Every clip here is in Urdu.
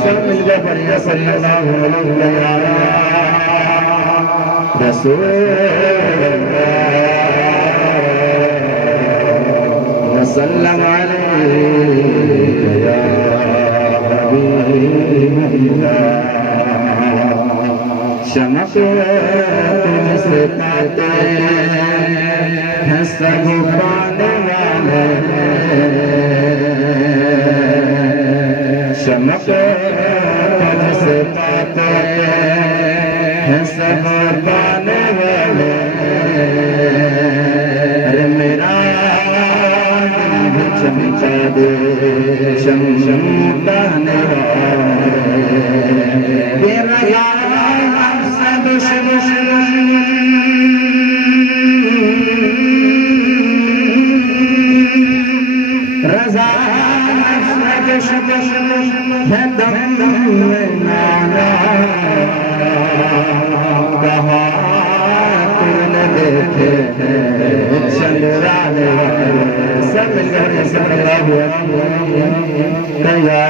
سب مل کے پڑھیے صلی اللہ علیہ رسول وسلم علیہ یا حبیب اللہ چمک تجھ سے پاتے ہیں سب پانے والے چمک تجھ سے پاتے ہیں سب پانے والے ارے میرا چمچا دے چمچانے والے میرا یار سے دشمن رضا ہے دم نانا کہاں تم نے دیکھے چندرانے والے سب مل کر صلی اللہ علیہ یا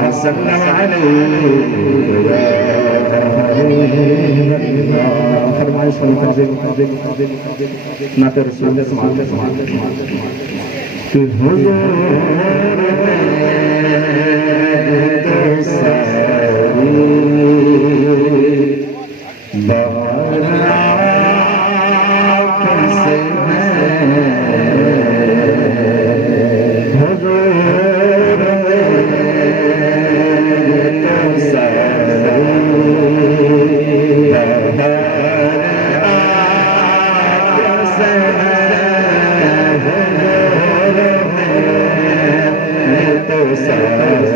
وسلم علیہ فرمائش نعت رسول کہ حضور تو ساری بارا کیسے حضور تو ساری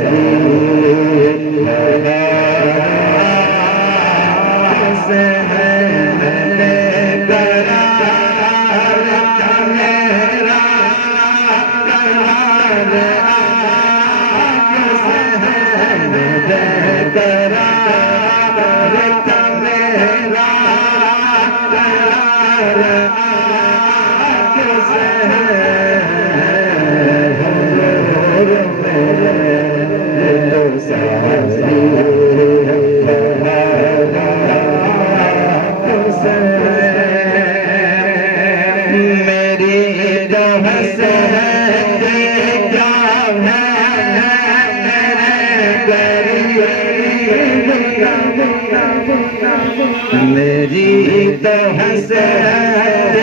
میری تو حسرت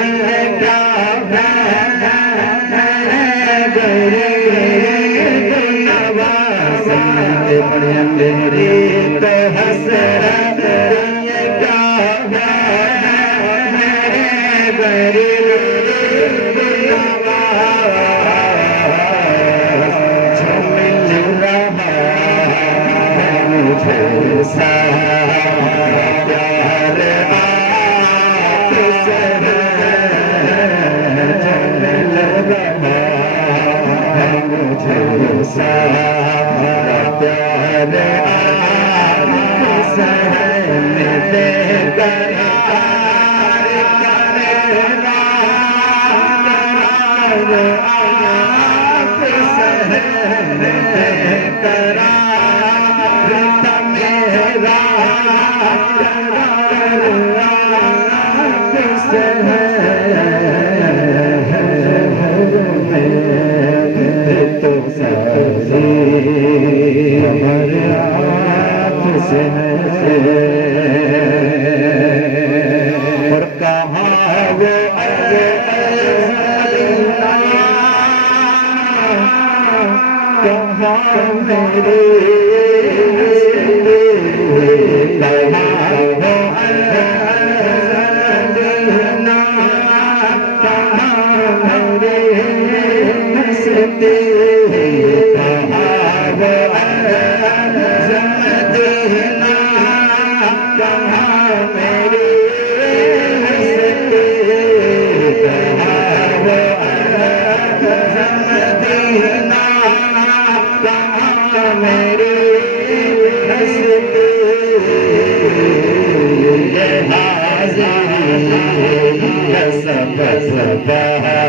کیا ہے غریب نواز میری تو حسرت کیا ہے غریب نواز جو مل رہا ہے مجھے سارا سارا پیار سہن دے قرار کرنا آپ سہن دے قرار میرا اور کہاں وہ کہاں میرے بس بہار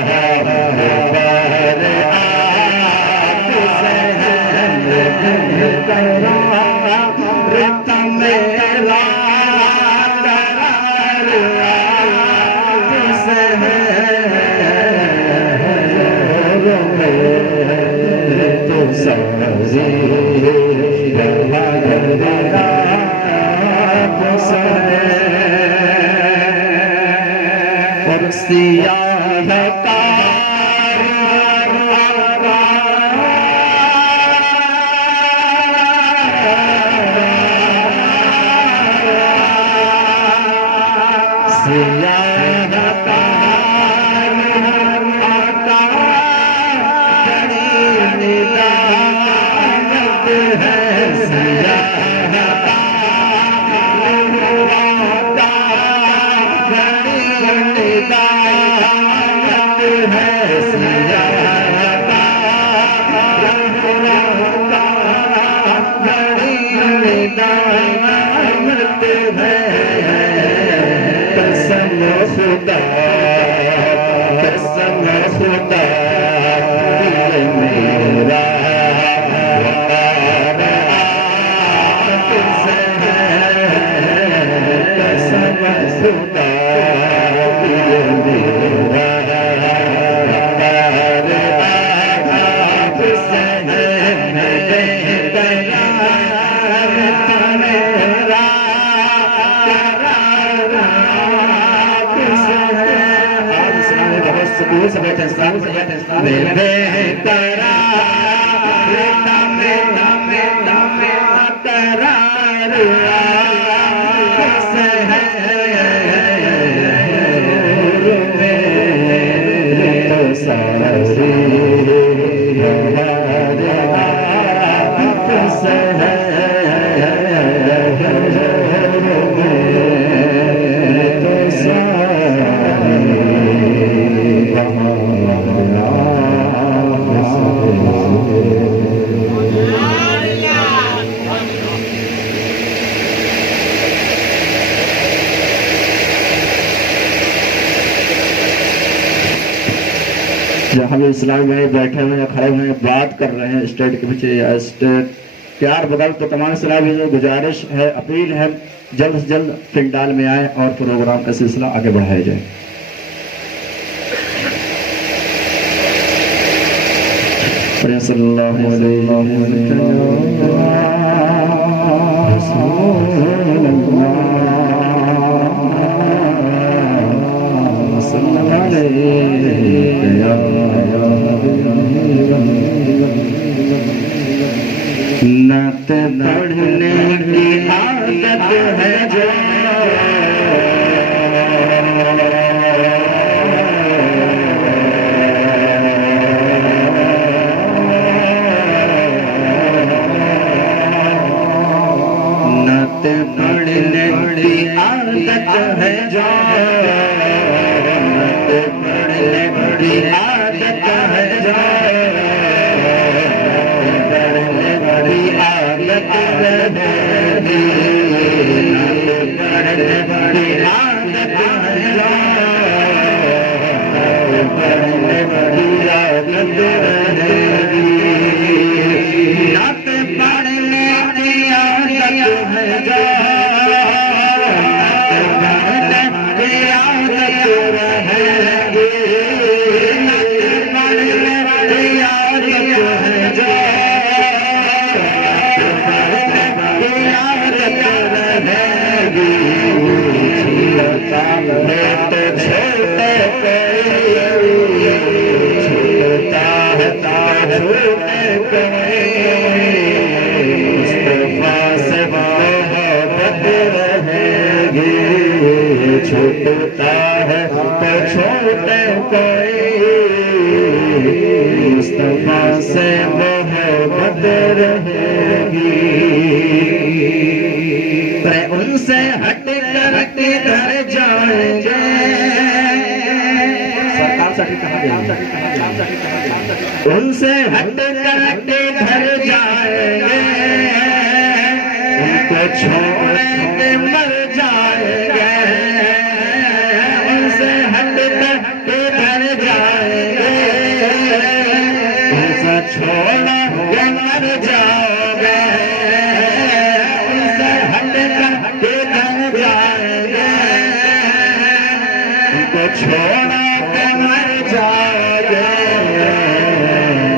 ہم اسلام میں بیٹھے ہوئے ہیں، کھڑے ہوئے ہیں، بات کر رہے ہیں اسٹیج کے پیچھے یا اسٹیج پیار بدل، تو تمام اسلامی گزارش ہے، اپیل ہے جلد سے جلد پنڈال میں آئیں اور پروگرام کا سلسلہ آگے بڑھایا جائے۔ صلی اللہ علیہ نعت پڑھنے کی عادت ہے جو نعت پڑھنے کی عادت ہے جو نعت پڑھنے کی عادت ہے جو چھوٹتا ہے تو چھوٹے کوئی مصطفیٰ سے محبت رہے گی، ان سے ہٹ کر کدھر جائیں گے، ان سے ہٹ کر کدھر جائیں گے، ان کو چھوڑ کے مر جائیں گے، ان سے ہٹ کر چھوڑ کے مر جاؤ گے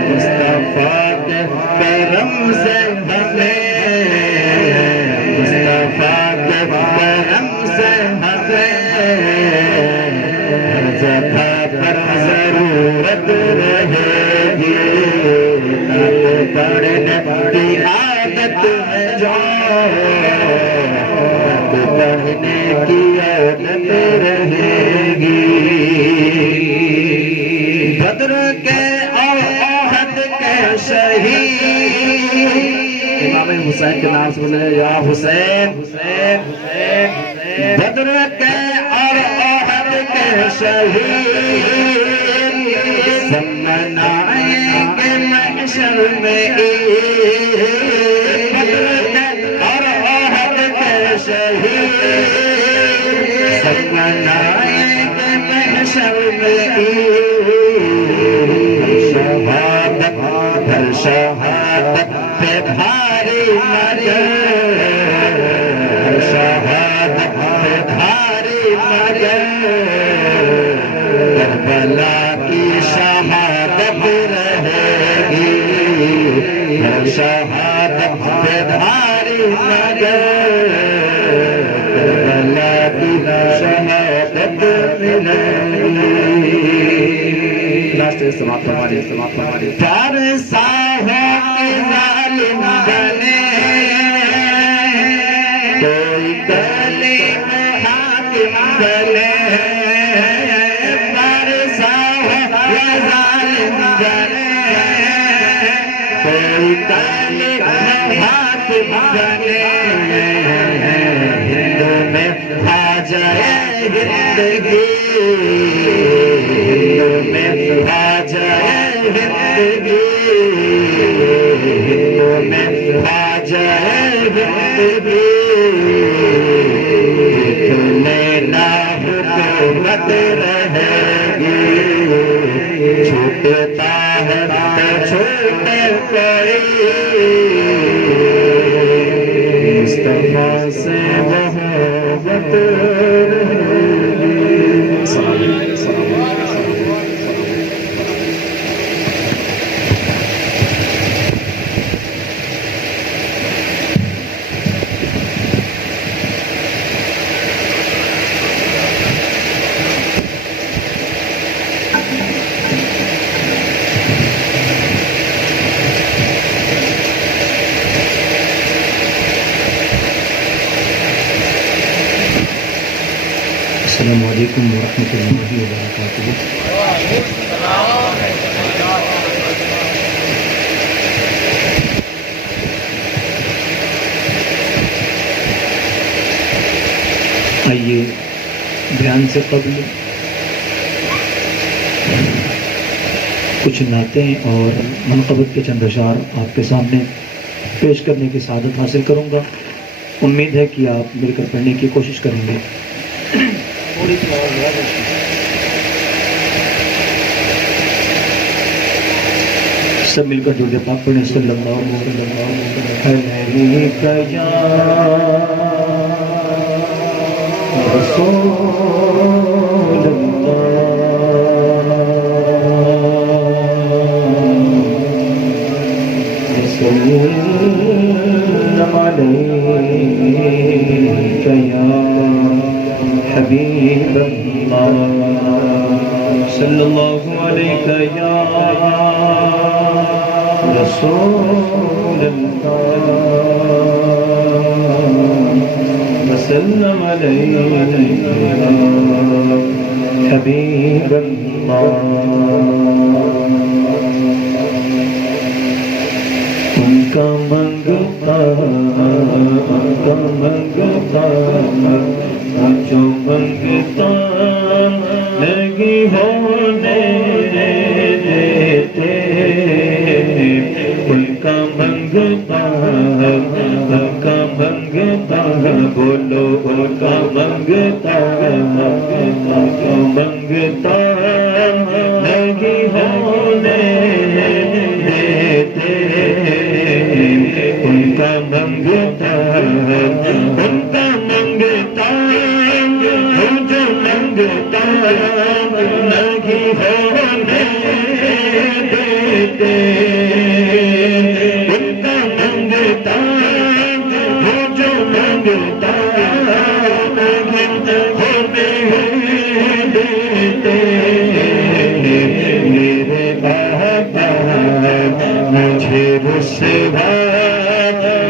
مصطفیٰ کے کرم سے ہمیں مصطفیٰ کے کرم سے ہمیں ہر جگہ پر ضرورت رہے گی نعت پڑھنے کی عادت میں جاؤ پڑھنے کی عادت رہے گی بدر کے اور احد کے شہید امام حسین کے نام سے بولے یا حسین بدر کے اور احد کے شہید سب منائیں گے محشر میں سب منائیں گے محشر میں شہادت ہر شہادت پہ بھاری مگر ہر شہادت پہ بھاری مگر کربلا کی شہادت رہے گی ہر شہادت پہ بھاری مگر پر ساہوں کے ظالم بنے کوئی کلیم حاکم بنے پر ساہوں کے ظالم بنے کوئی کلیم حاکم بنے ہندو میں آ جائے زندگی ہندو میں آ جائے زندگی ہندو میں آ جائے زندگی لینا حکومت رہے گی چھوٹتا ہے تو چھوٹے کوئی مصطفیٰ سے محبت السلام علیکم ورحمۃ اللہ وبرکاتہ. آئیے بیان سے قبل کچھ نعتیں اور منقبت کے چند اشعار آپ کے سامنے پیش کرنے کی سعادت حاصل کروں گا. امید ہے کہ آپ مل کر پڑھنے کی کوشش کریں گے. سب مل کر درود پاک پڑھیں. صلی اللہ علیہ رسول حبیب اللہ صلی اللہ علیہ یا رسول اللہ وسلم علیہ حبیب اللہ. ان کا منگتا جو منگتا نہیں ہونے دیتے. ان کا منگتا بولو ان کا منگتا جو منگتا نہیں ہونے دیتے. ان کا منگتا جو منگتا رسوا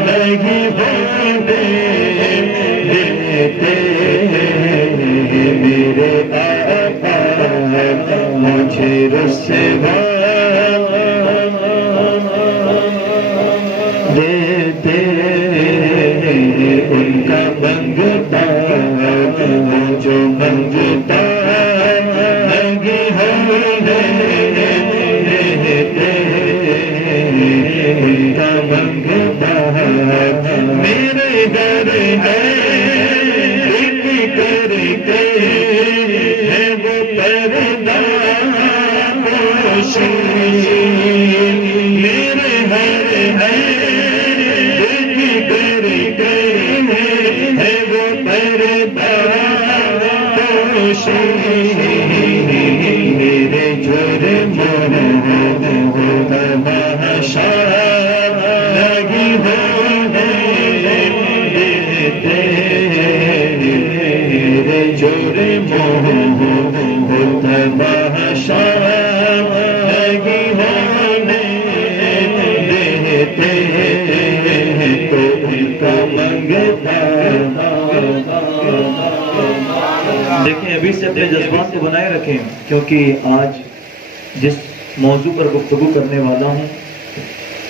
نہیں ہونے دیتے میرے آقا مجھے رسوا دیتے ان کا منگتا جو منگتا نہیں ہونے دیتے ان کا منگتا میرے گھر ہے ایک کر کے ہے وہ پردہ پوشی میرے گھر ہے ایک کر کے ہے وہ پردہ پوشی میرے جرم تماشا نہیں ہونے دیتے میرے جرم تماشا نہیں ہونے دیتے تو ان کا منگتا دیکھیں ابھی سے اپنے جذبات کو بنائے رکھیں کیونکہ آج جس موضوع پر گفتگو کرنے والا ہوں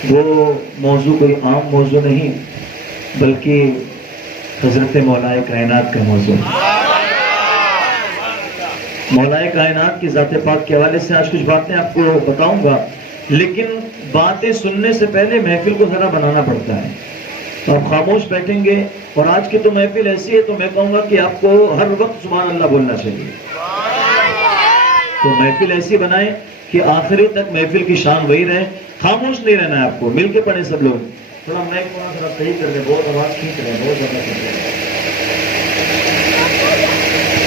وہ موضوع کوئی عام موضوع نہیں بلکہ حضرت مولا کائنات کا موضوع مولا کائنات کی ذات پاک کے حوالے سے آج کچھ باتیں آپ کو بتاؤں گا لیکن باتیں سننے سے پہلے محفل کو ذرا بنانا پڑتا ہے تو آپ خاموش بیٹھیں گے اور آج کی تو محفل ایسی ہے تو میں کہوں گا کہ آپ کو ہر وقت سبحان اللہ بولنا چاہیے تو محفل ایسی بنائیں کہ آخری تک محفل کی شان وہی رہے خاموش نہیں رہنا ہے آپ کو مل کے پڑھیں سب لوگ تھوڑا مائک تھوڑا صحیح کر دیں بہت آواز کھینچ رہے ہیں بہت زیادہ کھینچ رہے ہیں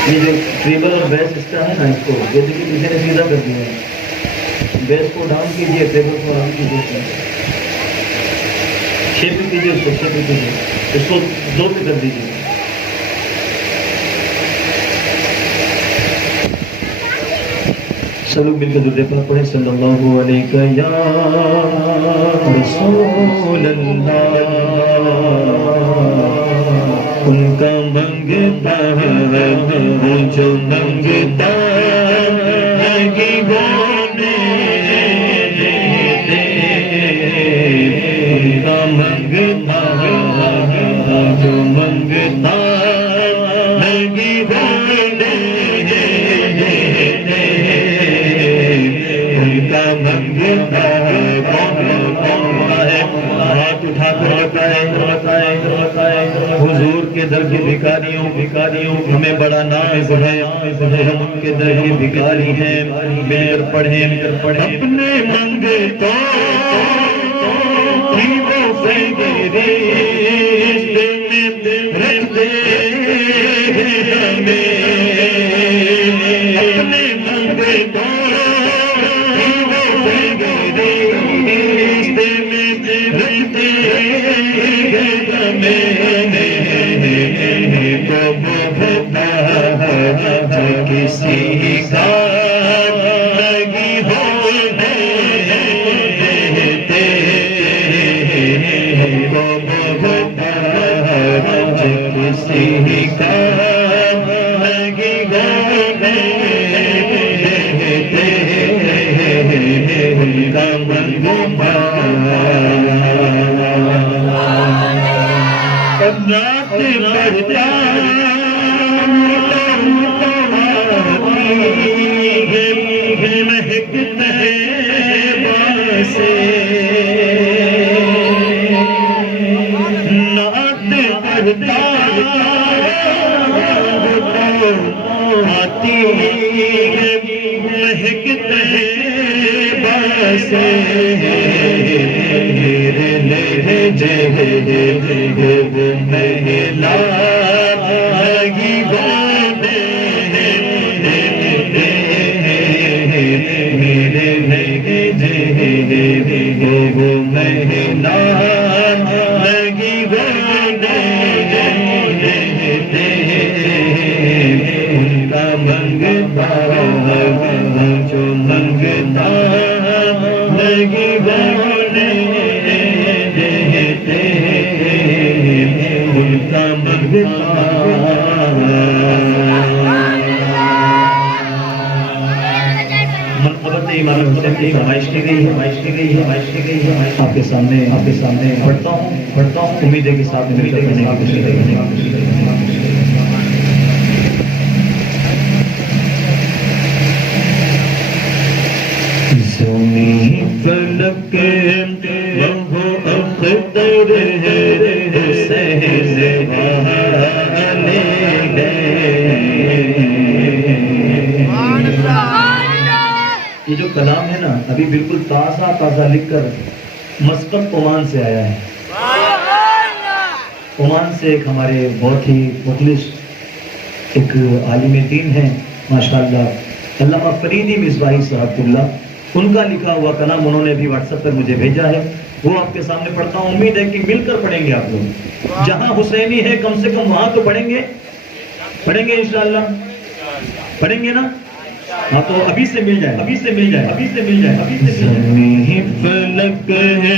یہ جو ٹریبل اور بیس سسٹم ہے نا اس کو جیسے کہ کسی نے سیدھا کر دیا ہے بیس کو ڈاؤن کیجیے ٹریبل کو آن کیجیے چھ پہ کیجیے اس کو سب پہ کیجیے اس کو 2 پہ کر دیجیے سب لوگ مل کر درود پاک پڑھیں صلی اللہ علیہ یا رسول اللہ ان کا منگتا ہے جو منگتا نہیں ہونے دیتے ان کا منگتا جو منگتا نہیں ہونے منگتا ہے ہاتھ اٹھا کر بتائے حضور کے در کے بھکاریوں ہمیں بڑا ناز ہے ہم ان کے در کے بھکاری ہیں مل کر پڑھیں اپنے منگتا ہی وہ فقیری رکھ دے ہمیں اپنے منگتا کسی کا نہیں ہونے دیتے کسی کا نہیں ہونے دیتے ان کا منگتا رات بڑھتا مہکتا ہے باسے نعت پڑھتا آتی مہکتا ہے باسے میرے لہجے وہ مہلا لگی گانے میرے لہجے وہ مہلا لگی گانے ان کا منگتا جو منگتا لگی گانے منقبت امام حسین کی فرمائش کی گئی ہے آپ کے سامنے پڑھتا ہوں امید ہے کہ ساتھ میں مل کر پڑھنے کی کوشش کریں گے. زمین فلک وہ اختر ہے حسین والے یہ جو کلام ہے نا ابھی بالکل تازہ لکھ کر مسقط عمان سے آیا ہے. عمان سے ایک ہمارے بہت ہی مخلص ایک عالم دین ہیں ماشاءاللہ علامہ فریدی مصباحی صاحب اللہ، ان کا لکھا ہوا کلام انہوں نے بھی واٹس ایپ پر مجھے بھیجا ہے، وہ آپ کے سامنے پڑھتا ہوں. امید ہے کہ مل کر پڑھیں گے آپ لوگ. جہاں حسینی ہے کم سے کم وہاں تو پڑھیں گے انشاءاللہ. پڑھیں گے نا؟ ہاں تو ابھی سے مل جائے. زمین فلک ہے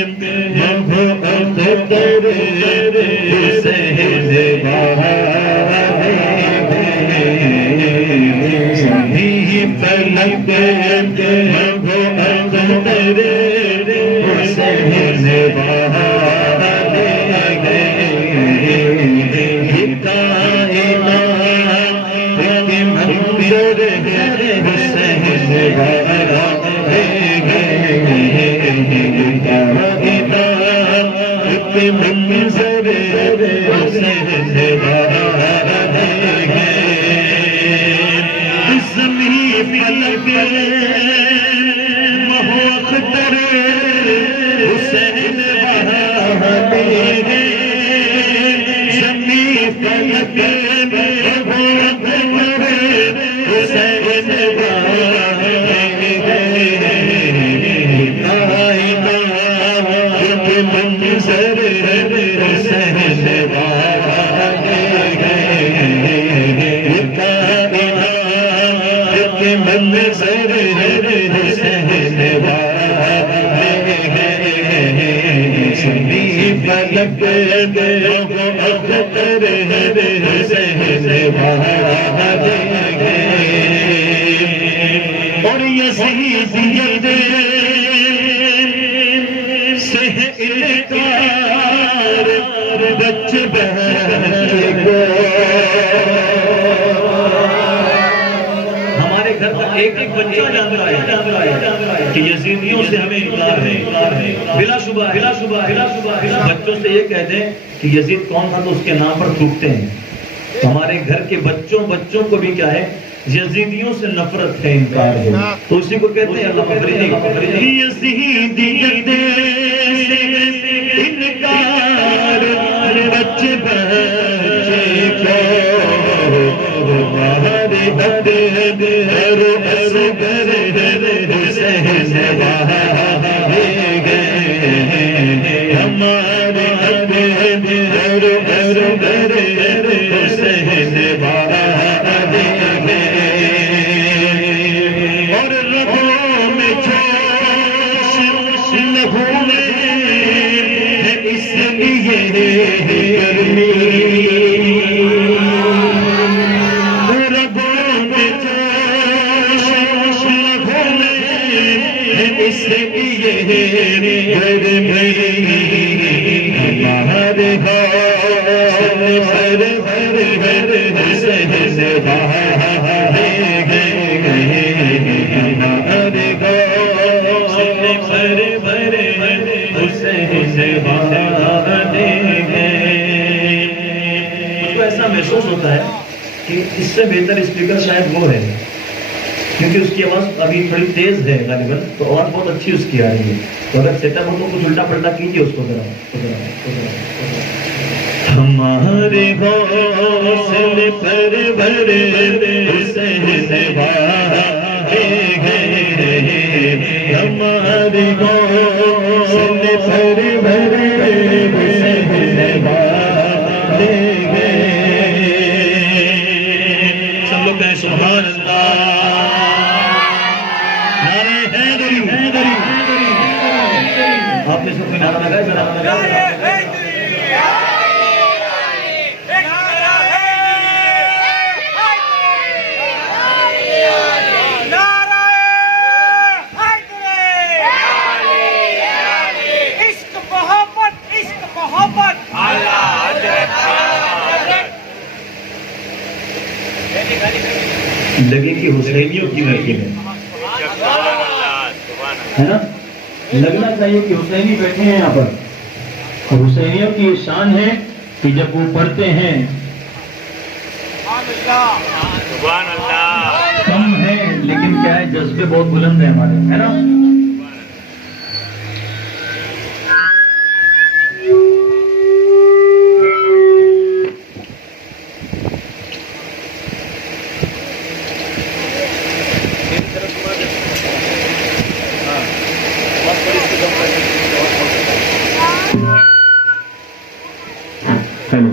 وہ اختر حسین والے، زمین فلک ہے وہ اختر حسین والے، اور یزیدیت سے انکار بچ بچے کو. ہمارے گھر کا ایک بچہ جان رہا ہے کہ یزیدیوں سے ہمیں انکار ہے. بلا شبہ بچوں سے یہ کہہ دیں کہ یزید کون تھا تو اس کے نام پر تھوکتے ہیں. ہمارے گھر کے بچوں کو بھی کیا ہے یزیدیوں سے نفرت ہے، انکار ہے. تو اسی کو کہتے ہیں علامہ فریدی یزیدیت سے انکار بچ بچے کو، ہمارے ادر اصغر حسین والے گئے، ہمارے ادر اصغر حسین والے گئے. اور رگوں میں جوش لہو میں ہے اس لیے گرمی، رگوں میں جوش لہو میں ہے اس لیے گرمی. ہمارے حوصلے پر حسین والے گئے، ہمارے حوصلے پر حسین والے گئے. مجھ کو ایسا محسوس ہوتا ہے کہ اس سے بہتر اسپیکر شاید وہ ہے، کیونکہ اس کی آواز ابھی تھوڑی تیز ہے غالباً، تو آواز بہت اچھی اس کی آ رہی ہے. تو اگر سیٹ اپ ہو تو کچھ الٹا پلٹا کیجیے اس کو ذرا. ہمارے حوصلے پر حسین والے گئے، ہمارے حوصلے پر حسین والے گئے. سب لوگ کہیں سبحان اللہ. نعرہ حیدری. آپ نے سب کو نعرہ لگایا. لگے کہ حسینیوں کی محفل ہے نا، لگنا چاہیے کہ حسینی بیٹھے ہیں یہاں پر. اور حسینیوں کی یہ شان ہے کہ جب وہ پڑھتے ہیں کم ہے لیکن کیا ہے جذبے بہت بلند ہیں ہمارے، ہے نا.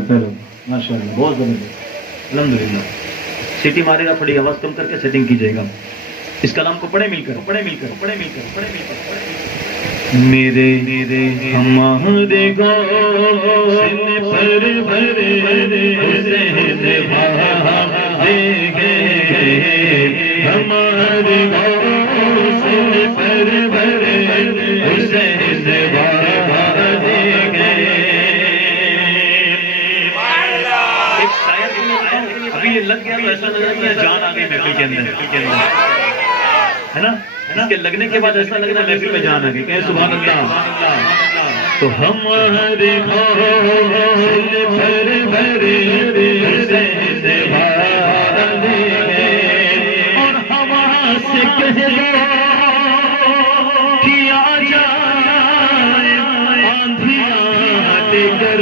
چلو ماشاء اللہ بہت زبردست الحمدللہ. سیٹی مارے گا، تھوڑی آواز کم کر کے سیٹنگ کیجیے گا. اس کلام کو پڑھے مل کر میرے ہمارے غوث پر بھرے حسین بھارے گئے، ہمارے غوث پر بھرے حسین بھارے گئے. ابھی یہ لگ گیا تو ایسا لگ رہا ہے کہ جان آ گئی محفل کے اندر، ہے نا. اس کے لگنے کے بعد ایسا لگ رہا ہے محفل میں جان آ گئی. کہیں سبحان اللہ. تو ہمارے غوث پر بھرے حسین بھارے گئے، اور ہوا سے کہہ دو کہ آ جائے آندھیاں لے کر،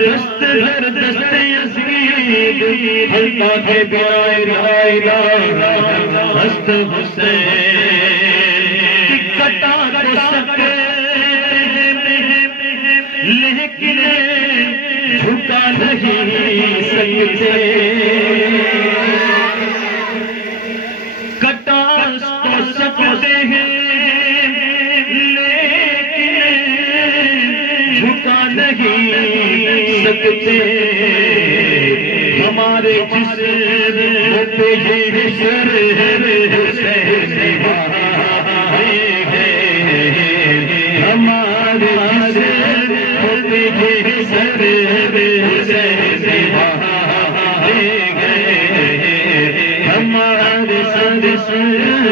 دست یزید ہلکا کے بائے ہست حسین کٹا سکے لیکن جھکا نہیں سکتے، کٹا تو سکتے ہیں نہیں سکتے. ہمارے جسم پہ یہ سر حسین بھارے گئے، ہمارے جسم پہ یہ سر حسین بھارے گئے، ہمارے سر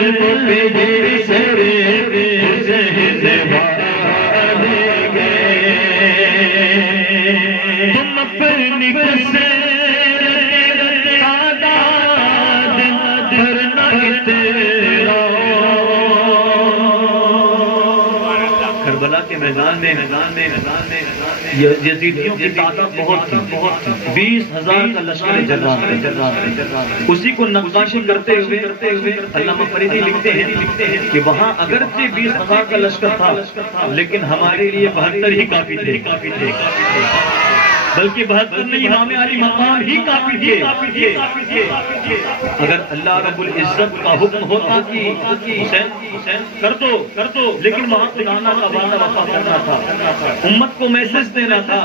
پہ یہ سر حسین بھارے گئے. تم اپنی کسے تعداد بھرنا تیرا، کربلا کے میدان میں یزیدیوں کی تعداد بہت تھی، 20,000 کا لشکر جرار. اسی کو نقاشی کرتے ہوئے علامہ فریدی لکھتے ہیں کہ وہاں اگرچہ 20,000 کا لشکر تھا لیکن ہمارے لیے 72 ہی کافی تھے، بلکہ 72 نہیں، امام علی مقام ہی کافی تھے. اگر اللہ رب العزت کا حکم ہوتا کہ حسین کر دو، لیکن وہاں خدا کا وعدہ وفا کرنا تھا، امت کو میسج دینا تھا،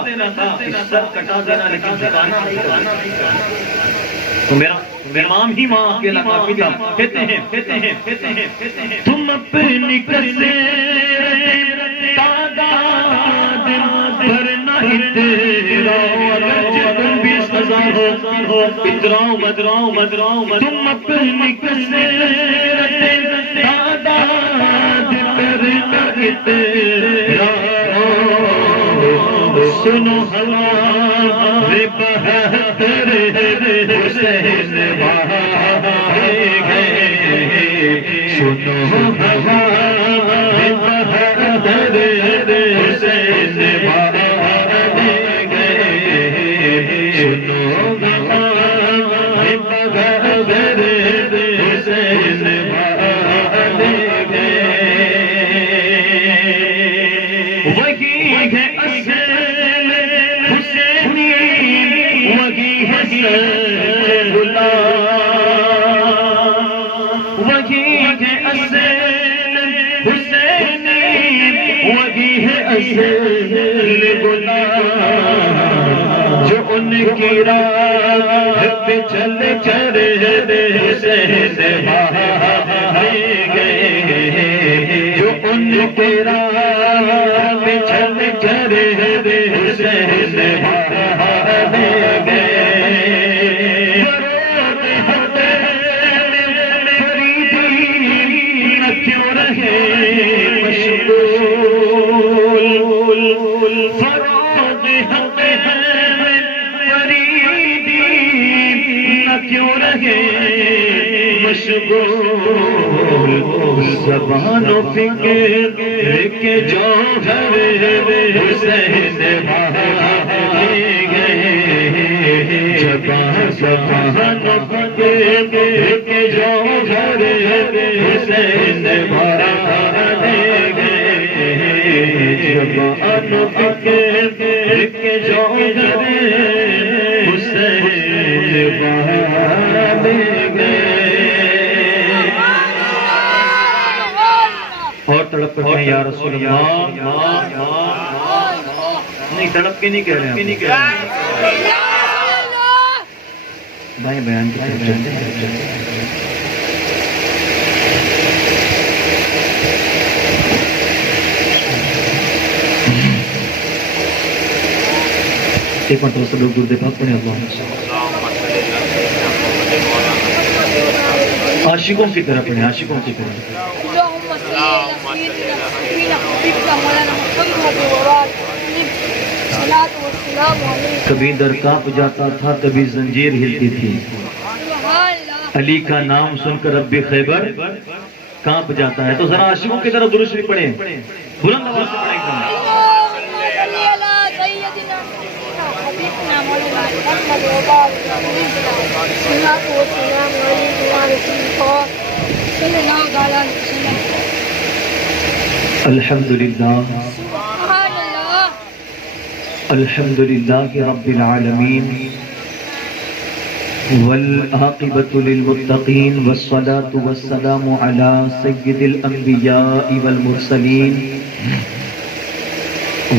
سر کٹا دینا لیکن جھکانا نہیں. تو میرا امام ہی وہاں اکیلا کافی تھا. کہتے ہیں تم اپنی کسے تعداد بھرنا ہی تیرا، اگرچہ تم 20,000 ہو اتراؤ، تم اپنی کسے تعداد بھرنا ہی تیرا. سنو ہمارے 72 حسین بھارے گئے، سنو ہمارے 72 حسین بھارے گئے، سنو ہمارے وہی ہے اصل حسینی، وہی ہے اصل غلام، جو ان کی راہ پہ چل کر حسین بھاگ گئے، جو ان کی راہ پہ چل کر حسین بھاگ گئے۔ زبان و فکر کے جوہر حسین بھاگ گئے، زبان و فکر کے جوہر حسین بھاگ گئے، زبان و فکر کے جوہر حسین بھاگ گئے۔ اور تڑپ کر کہیں یا رسول اللہ، نہیں تڑپ کے نہیں کہہ رہے ہیں، بھائی بیان کی طرف چلتے ہیں۔ ایک مرتبہ سے لوگ درود پاک پڑھیں، اللہ عاشقوں کی طرف پڑھیں، عاشقوں کی طرف۔ کبھی در کانپ جاتا تھا، کبھی زنجیر ہلتی تھی، علی کا نام سن کر رب خیبر کانپ جاتا ہے۔ تو ذرا عاشقوں کی طرف درود شریف پڑھیں، بلند آواز سے پڑھیں۔ الحمدللہ الحمدللہ رب العالمین، والعاقبۃ للمتقین، والصلاة والسلام علی سید الانبیاء والمرسلین،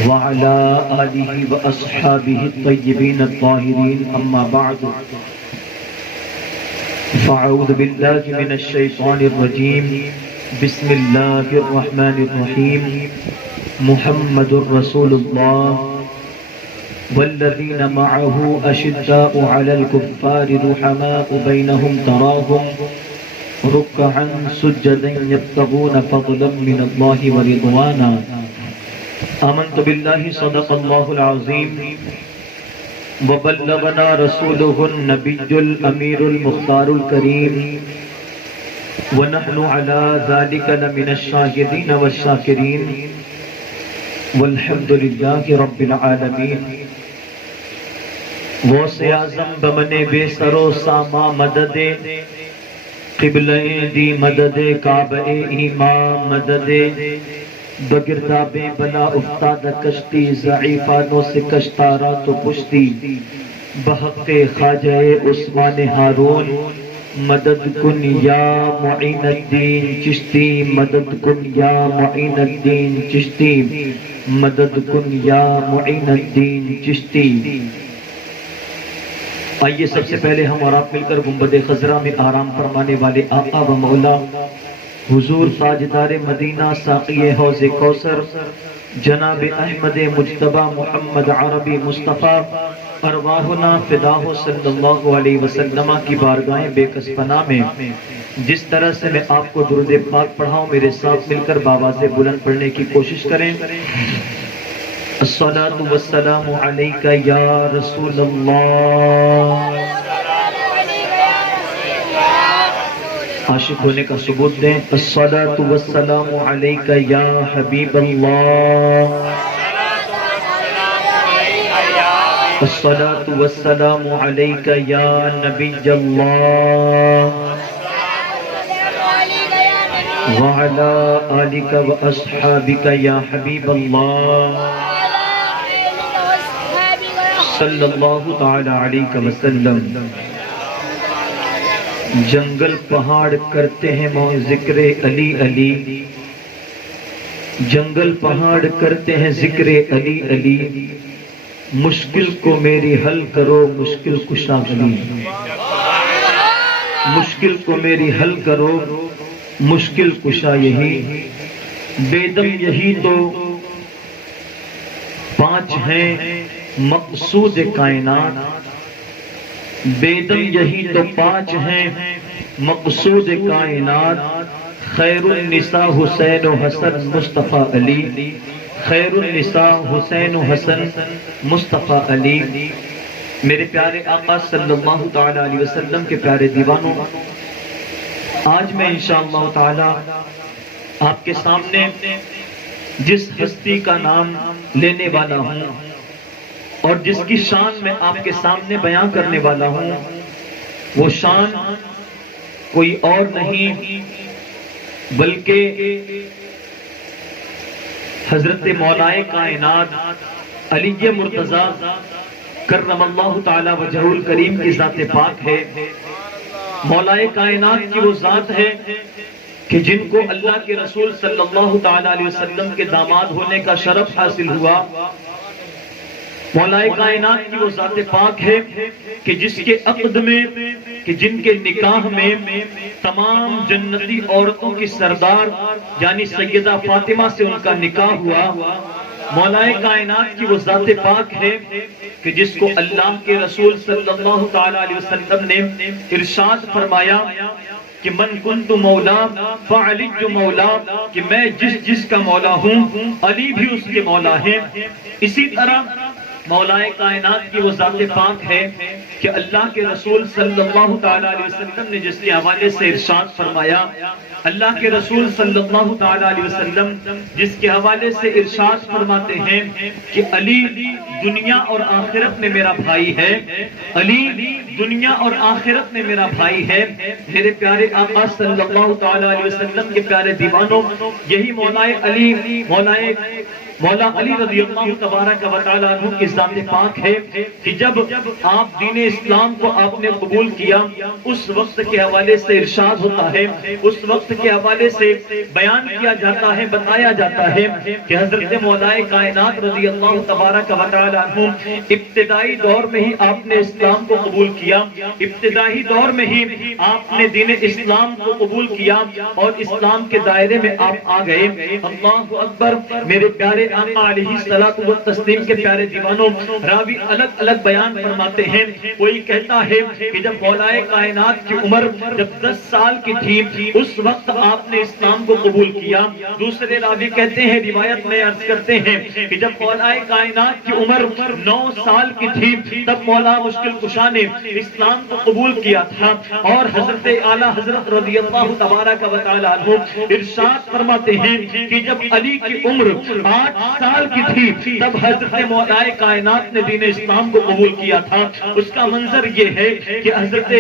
وعلى آلہ واصحابہ الطیبین الطاہرین، اما بعد، فاعوذ باللہ من الشیطان الرجیم، بسم اللہ الرحمن الرحیم، محمد رسول اللہ والذین معه اشداء علی الکفار رحماء بینہم تراہم رکعا سجدا یبتغون فضلا من اللہ ورضوانا۔ آمنت باللہ صدق اللہ العظیم وبلغنا رسولہ النبی الامیر المختار الکریم، ونحن على ذلك لمن الشاهدين والشاكرين، والحمد لله رب العالمين۔ غوث اعظم بمن بے سر و ساما مدد، قبلہ دی مدد، کعبہ ایمان مدد، بگرداب بلا افتاد کشتی، ضعیفانوں سے کشتارا تو پشتی، بحق خواجہ عثمان ہارون، مدد کن یا معین الدین چشتی، مدد کن یا معین الدین چشتی، مدد کن یا معین الدین چشتی۔ آئیے سب سے پہلے ہم اور آپ مل کر گنبد خضرا میں آرام فرمانے والے آقا و مولا حضور تاجدار مدینہ ساقی حوض کوثر جناب احمد مجتبی محمد عربی مصطفیٰ ارواحنا فداہ صلی اللہ علیہ وسلم کی بارگاہیں بے کس پناہ میں جس طرح سے میں آپ کو درود پاک پڑھاؤں، میرے ساتھ مل کر بآواز بلند پڑھنے کی کوشش کریں۔ الصلاۃ والسلام علیک یا رسول اللہ۔ عاشق ہونے کا ثبوت دیں۔ الصلاۃ والسلام علیک یا حبیب اللہ۔ الصلاۃ والسلام علیک یا نبی اللہ، وعلی آلک واصحابک یا حبیب اللہ۔ صلی اللہ تعالی علیہ وسلم جنگل پہاڑ کرتے ہیں ذکر علی علی، جنگل پہاڑ کرتے ہیں ذکر علی علی، مشکل کو میری حل کرو مشکل کشا علی، مشکل کو میری حل کرو مشکل کشا یہی، بیدم یہی تو پانچ ہیں مقصود کائنات، بیدم یہی تو پانچ ہیں مقصود کائنات، خیر النساء حسین و حسن مصطفیٰ علی، خیر النساء حسین و حسن مصطفیٰ علی۔ میرے پیارے آقا صلی اللہ تعالی علیہ وسلم کے پیارے دیوانوں، آج میں انشاءاللہ تعالی آپ کے سامنے جس ہستی کا نام لینے والا ہوں اور جس کی شان میں آپ کے سامنے بیان کرنے والا ہوں، وہ شان کوئی اور نہیں بلکہ حضرت مولا کائنات علی مرتضیٰ کرم اللہ تعالی وجہہ الکریم کی ذات پاک ہے۔ مولا کائنات کی وہ ذات ہے کہ جن کو اللہ کے رسول صلی اللہ تعالی علیہ وسلم کے داماد ہونے کا شرف حاصل ہوا۔ مولا کائنات کی وہ ذات پاک ہے کہ جس کے عقد میں، کہ جن کے نکاح میں تمام جنتی عورتوں کی سردار یعنی سیدہ فاطمہ سے ان کا نکاح ہوا۔ مولا کائنات کی وہ ذات پاک ہے کہ جس کو اللہ کے رسول صلی اللہ تعالی علیہ وسلم نے ارشاد فرمایا کہ من کنت مولا فعلی مولا، کہ میں جس کا مولا ہوں علی بھی اس کے مولا ہیں۔ اسی طرح مولا کائنات کی وہ ذات پاک ہے کہ اللہ کے رسول صلی اللہ تعالی علیہ وسلم نے جس کے حوالے سے ارشاد فرمایا، اللہ کے رسول صلی اللہ تعالی علیہ وسلم جس کے حوالے سے ارشاد فرماتے ہیں کہ علی دنیا اور آخرت میں میرا بھائی ہے، علی دنیا اور آخرت میں میرا بھائی ہے۔ میرے پیارے آقا صلی اللہ تعالی علیہ وسلم کے پیارے دیوانوں، یہی مولا علی رضی اللہ تبارک و تعالی عنہ کی ذات پاک ہے کہ جب آپ دین اسلام کو آپ نے قبول کیا، اس وقت کے حوالے سے ارشاد ہوتا ہے، اس وقت کے حوالے سے بیان کیا جاتا ہے، بتایا جاتا ہے کہ حضرت مولا کائنات رضی اللہ تبارک و تعالی عنہ ابتدائی دور میں ہی آپ نے اسلام کو قبول کیا، ابتدائی دور میں ہی آپ نے دین اسلام کو قبول کیا اور اسلام کے دائرے میں آپ آ گئے۔ اللہ اکبر۔ میرے پیارے آقا علیہ الصلوۃ والتسلیم کے پیارے دیوانوں، راوی الگ الگ بیان فرماتے ہیں۔ کوئی کہتا ہے کہ جب مولا کائنات کی عمر جب 10 سال کی تھی اس وقت آپ نے اسلام کو قبول کیا۔ دوسرے راوی کہتے ہیں، روایت میں عرض کرتے ہیں کہ جب مولا کائنات کی عمر 9 سال کی تھی تب مولا مشکل کشا نے اسلام کو قبول کیا تھا، اور حضرت اعلیٰ حضرت رضی اللہ تبارک و تعالی عنہ ارشاد فرماتے ہیں کہ جب علی کی عمر 8 سال کی تھی تب حضرت مولا کائنات نے دین اسلام کو قبول کیا تھا۔ اس کا منظر یہ ہے کہ حضرت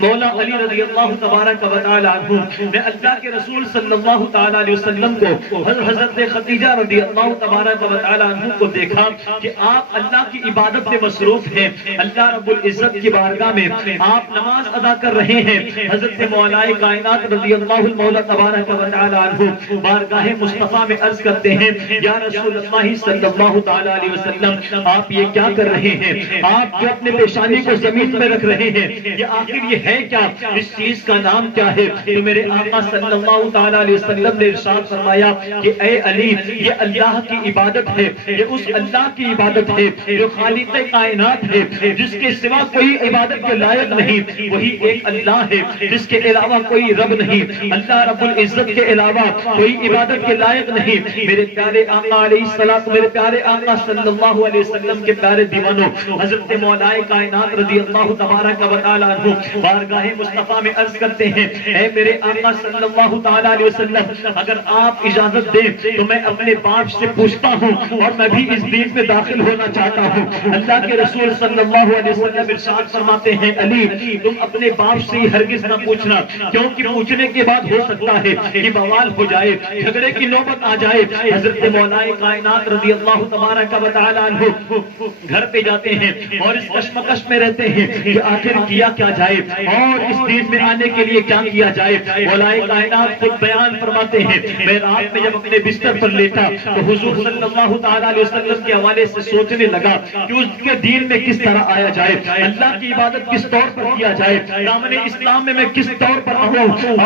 مولا علی رضی اللہ تبارک و تعالی عنہ نے اللہ کے رسول صلی اللہ تعالی علیہ وسلم کو حضرت خدیجہ رضی اللہ تبارک و تعالی عنہ کو دیکھا کہ آپ اللہ کی عبادت میں مصروف ہیں، اللہ رب العزت کی بارگاہ میں آپ نماز ادا کر رہے ہیں۔ حضرت مولا کائنات رضی اللہ مولا تبارک و تعالی عنہ بارگاہ مصطفیٰ میں عرض کرتے ہیں، یا رسول اللہ صلی اللہ تعالی علیہ وسلم، آپ یہ کیا کر رہے ہیں؟ آپ جو اپنے پیشانی کو زمین میں رکھ رہے ہیں، یہ آخر یہ ہے کیا؟ اس چیز کا نام کیا ہے؟ تو میرے آقا صلی اللہ تعالی علیہ وسلم نے ارشاد فرمایا کہ اے علی، یہ اللہ کی عبادت ہے، یہ اس اللہ کی عبادت ہے جو خالق کائنات ہے، جس کے سوا کوئی عبادت کے لائق نہیں، وہی ایک اللہ ہے جس کے علاوہ کوئی رب نہیں، اللہ رب العزت کے علاوہ کوئی عبادت کے لائق نہیں۔ میرے پیارے آقا علیہ السلام، میرے پیارے آقا صلی اللہ علیہ وسلم کے پیارے دیوانوں، حضرت مولا کائنات رضی اللہ تبارک و تعالی عنہ بارگاہ مصطفیٰ میں عرض کرتے ہیں، اے میرے آقا صلی اللہ تعالی علیہ وسلم، اگر آپ اجازت دیں تو میں اپنے باپ سے پوچھتا ہوں اور میں بھی اس دین میں داخل ہونا چاہتا ہوں۔ اللہ کے رسول صلی اللہ علیہ وسلم ارشاد فرماتے ہیں، علی تم اپنے باپ سے ہرگز نہ پوچھنا، کیونکہ پوچھنے کے بعد ہو سکتا ہے کہ بوال ہو جائے، جھگڑے کی نوبت آ جائے۔ حضرت مولا مولا کائنات رضی اللہ تبارک و تعالی عنہ گھر پہ جاتے ہیں اور اس کشمکش میں رہتے ہیں کہ آخر کیا کیا جائے اور اس دین میں آنے کے لیے کیا کیا جائے. مولا کائنات خود بیان فرماتے ہیں میں رات میں جب اپنے بستر پر لیٹا تو حضور صلی اللہ تعالی علیہ وسلم کے حوالے سے سوچنے لگا کہ اس کے دین میں کس طرح آیا جائے, اللہ کی عبادت کس طور پر کیا جائے, دامن اسلام میں کس طور پر آؤں.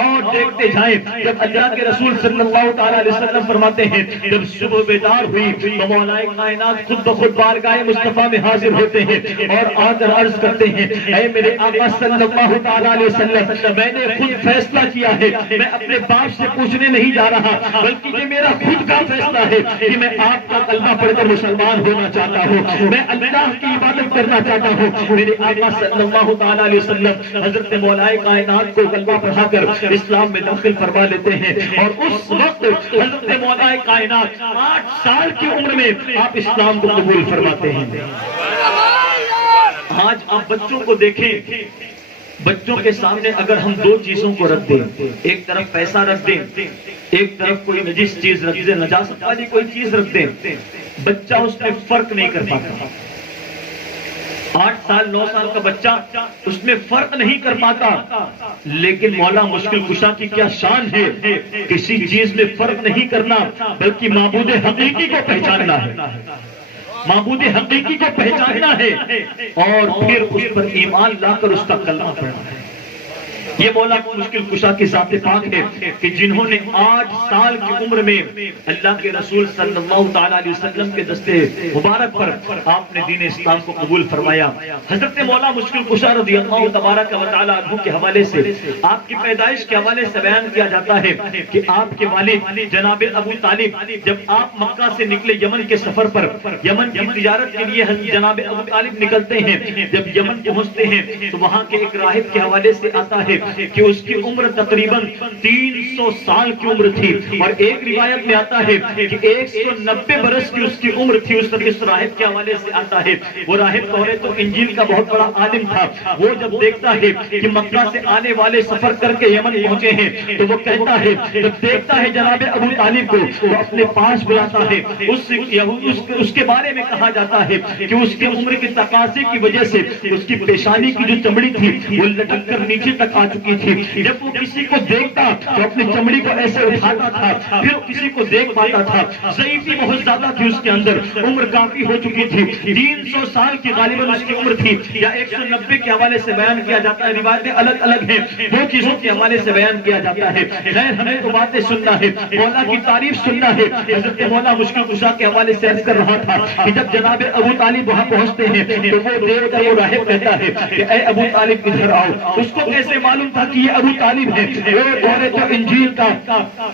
اور دیکھتے جائیں جب اللہ کے رسول صلی اللہ تعالی علیہ وسلم فرماتے ہیں جب صبح بیدار ہوئی تو مولا کائنات خود بخود بارگاہ مصطفیٰ میں حاضر ہوتے ہیں اور آ کر عرض کرتے ہیں اے میرے آقا صلی اللہ تعالی علیہ وسلم میں نے خود فیصلہ کیا ہے, میں اپنے باپ سے پوچھنے نہیں جا رہا بلکہ یہ میرا خود کا فیصلہ ہے کہ میں آپ کا کلمہ پڑھ کر مسلمان ہونا چاہتا ہوں, میں اللہ کی عبادت کرنا چاہتا ہوں. میرے آقا صلی اللہ تعالی علیہ وسلم حضرت مولا کائنات کو کلمہ پڑھا کر اسلام میں داخل فرما لیتے ہیں اور اس وقت حضرت مولا کائنات 8 سال کی عمر میں آپ اسلام کو قبول فرماتے ہیں. آج آپ بچوں کو دیکھیں, بچوں کے سامنے اگر ہم دو چیزوں کو رکھ دیں, ایک طرف پیسہ رکھ دیں, ایک طرف کوئی نجس چیز رکھ دیں, نجاست والی کوئی چیز رکھ دیں, بچہ اس میں فرق نہیں کر پاتا. 8 سال 9 سال کا بچہ اس میں فرق نہیں کر پاتا. لیکن مولا مشکل کشا کی کیا شان ہے, کسی چیز میں فرق نہیں کرنا بلکہ معبود حقیقی کو پہچاننا ہے, معبود حقیقی کو پہچاننا ہے اور پھر اس پر ایمان لا کر اس کا کلمہ پڑھنا ہے. یہ مولا مشکل کشا کی ذات پاک ہے کہ جنہوں نے 8 سال کی عمر میں اللہ کے رسول صلی اللہ تعالی علیہ وسلم کے دستے مبارک پر آپ نے دین اسلام کو قبول فرمایا. حضرت مولا مشکل کشا رضی اللہ تبارک و تعالی عنہ کے حوالے سے آپ کی پیدائش کے حوالے سے بیان کیا جاتا ہے کہ آپ کے والد جناب ابو طالب جب آپ مکہ سے نکلے یمن کے سفر پر, یمن کی تجارت کے لیے جناب ابو طالب نکلتے ہیں, جب یمن پہنچتے ہیں تو وہاں کے ایک راہب کے حوالے سے آتا ہے کہ اس کی عمر تقریباً 300 سال کی عمر تھی اور ایک روایت میں آتا ہے کہ 190 برس کی اس کی عمر تھی. اس راہب کے حوالے سے آتا ہے وہ راہب توریت و انجیل کا بہت بڑا عالم تھا. وہ جب دیکھتا ہے کہ مکہ سے آنے والے سفر کر کے یمن پہنچے ہیں تو وہ کہتا ہے, جب دیکھتا ہے جناب ابو طالب کو تو اپنے پاس بلاتا ہے. اس کے بارے میں کہا جاتا ہے کہ اس کی عمر کی تقاضے کی وجہ سے اس کی پیشانی کی جو چمڑی تھی وہ لٹک کر نیچے تک آ چکی تھی. جب وہ کسی کو دیکھتا تو اپنی چمڑی کو ایسے اٹھاتا تھا, پھر کسی کو دیکھ پاتا تھا. ضعیفی بہت زیادہ تھی اس کے اندر, عمر کافی ہو چکی تھی, 300 سال کی غالباً اس کی عمر تھی یا 190 کے حوالے سے بیان کیا جاتا ہے. روایتیں الگ الگ ہیں, دو چیزوں کے حوالے سے بیان کیا جاتا ہے. خیر ہمیں تو باتیں سننا ہے, مولا کی تعریف سننا ہے. حضرت مولا مشکل کشا کے حوالے سے عرض کر رہا تھا کہ جب جناب ابو طالب وہاں پہنچتے ہیں تو وہ دیکھ کر وہ راہب کہتا ہے کہ اے ابو طالب ادھر آؤ. اس کو کیسے معلوم تھا کہ یہ ابو طالب ہے, وہ توریت و انجیل کا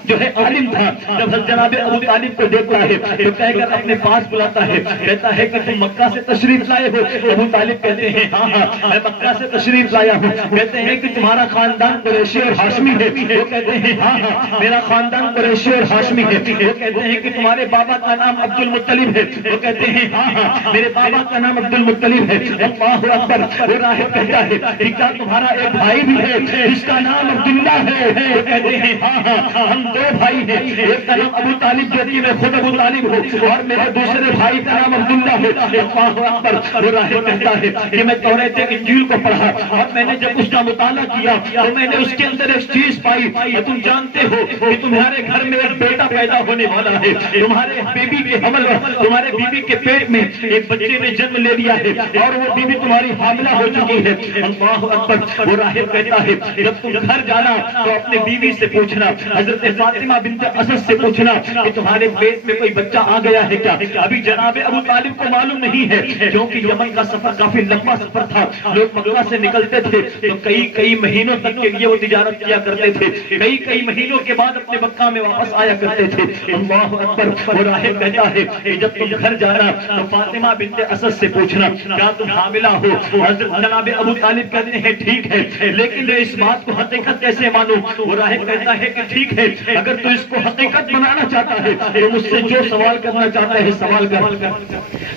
جو ہے عالم تھا. جب جناب ابو طالب کو دیکھتا ہے تو کہہ کر اپنے پاس بلاتا ہے, کہتا ہے کہ تم مکہ سے تشریف لائے ہو. ابو طالب کہتے ہیں ہاں ہاں میں مکہ سے تشریف لایا ہوں. کہتے ہیں کہ تمہارا خاندان قریشی اور ہاشمی ہے. وہ کہتے ہیں ہاں ہاں میرا خاندان قریشی اور ہاشمی ہے. وہ کہتے ہیں کہ تمہارے بابا کا نام عبد المطلب ہے. وہ کہتے ہیں ہاں ہاں میرے بابا کا نام عبد المطلب ہے. اللہ اکبر. وہ راہب کہتا ہے کہ کیا تمہارا ایک بھائی بھی ہے جس کا نام عبداللہ ہے؟ وہ کہتے ہیں ہاں ہاں ہم 2 بھائی ہیں, ایک کا نام ابو طالب جو کہ میں خود ابو طالب ہوں اور میرے دوسرے بھائی کا نام عبداللہ ہے. اللہ اکبر. وہ راہب کہتا ہے کہ میں توریت انجیل کو پڑھا اور میں نے جب اس کا مطالعہ کیا تو میں نے اس کے اندر ایک چیز پائی کہ تم جانتے ہو کہ تمہارے گھر میں ایک بیٹا پیدا ہونے والا ہے. تمہارے بیوی کے حمل, تمہارے بیوی کے پیٹ میں ایک بچے نے جنم لے لیا ہے اور وہ بیوی تمہاری حاملہ ہو چکی ہے. اللہ اکبر. وہ راہب کہتا ہے جب تم گھر جانا تو اپنے بیوی سے پوچھنا, حضرت فاطمہ بنت اسد سے پوچھنا کہ تمہارے پیٹ میں کوئی بچہ آ گیا ہے کیا. ابھی جناب ابو طالب کو معلوم نہیں ہے کیونکہ یمن کا سفر کافی لمبا سفر تھا. لوگ مکہ سے نکلتے تھے تو کئی مہینوں تک کے لیے وہ تجارت کیا کرتے تھے, کئی مہینوں کے بعد اپنے مکہ میں واپس آیا کرتے تھے. اللہ اکبر. وہ راہب کہتا ہے کہ جب تم گھر جانا تو فاطمہ بنت اسد سے پوچھنا کیا تم حاملہ ہو. حضرت جناب ابو طالب کہتے ہیں ٹھیک ہے لیکن اس بات کو حقیقت کیسے مانوں؟ وہ راہب کہتا ہے کہ ٹھیک ہے، اگر تو اس کو حقیقت بنانا چاہتا ہے تو مجھ سے جو سوال کرنا چاہتا ہے سوال کر۔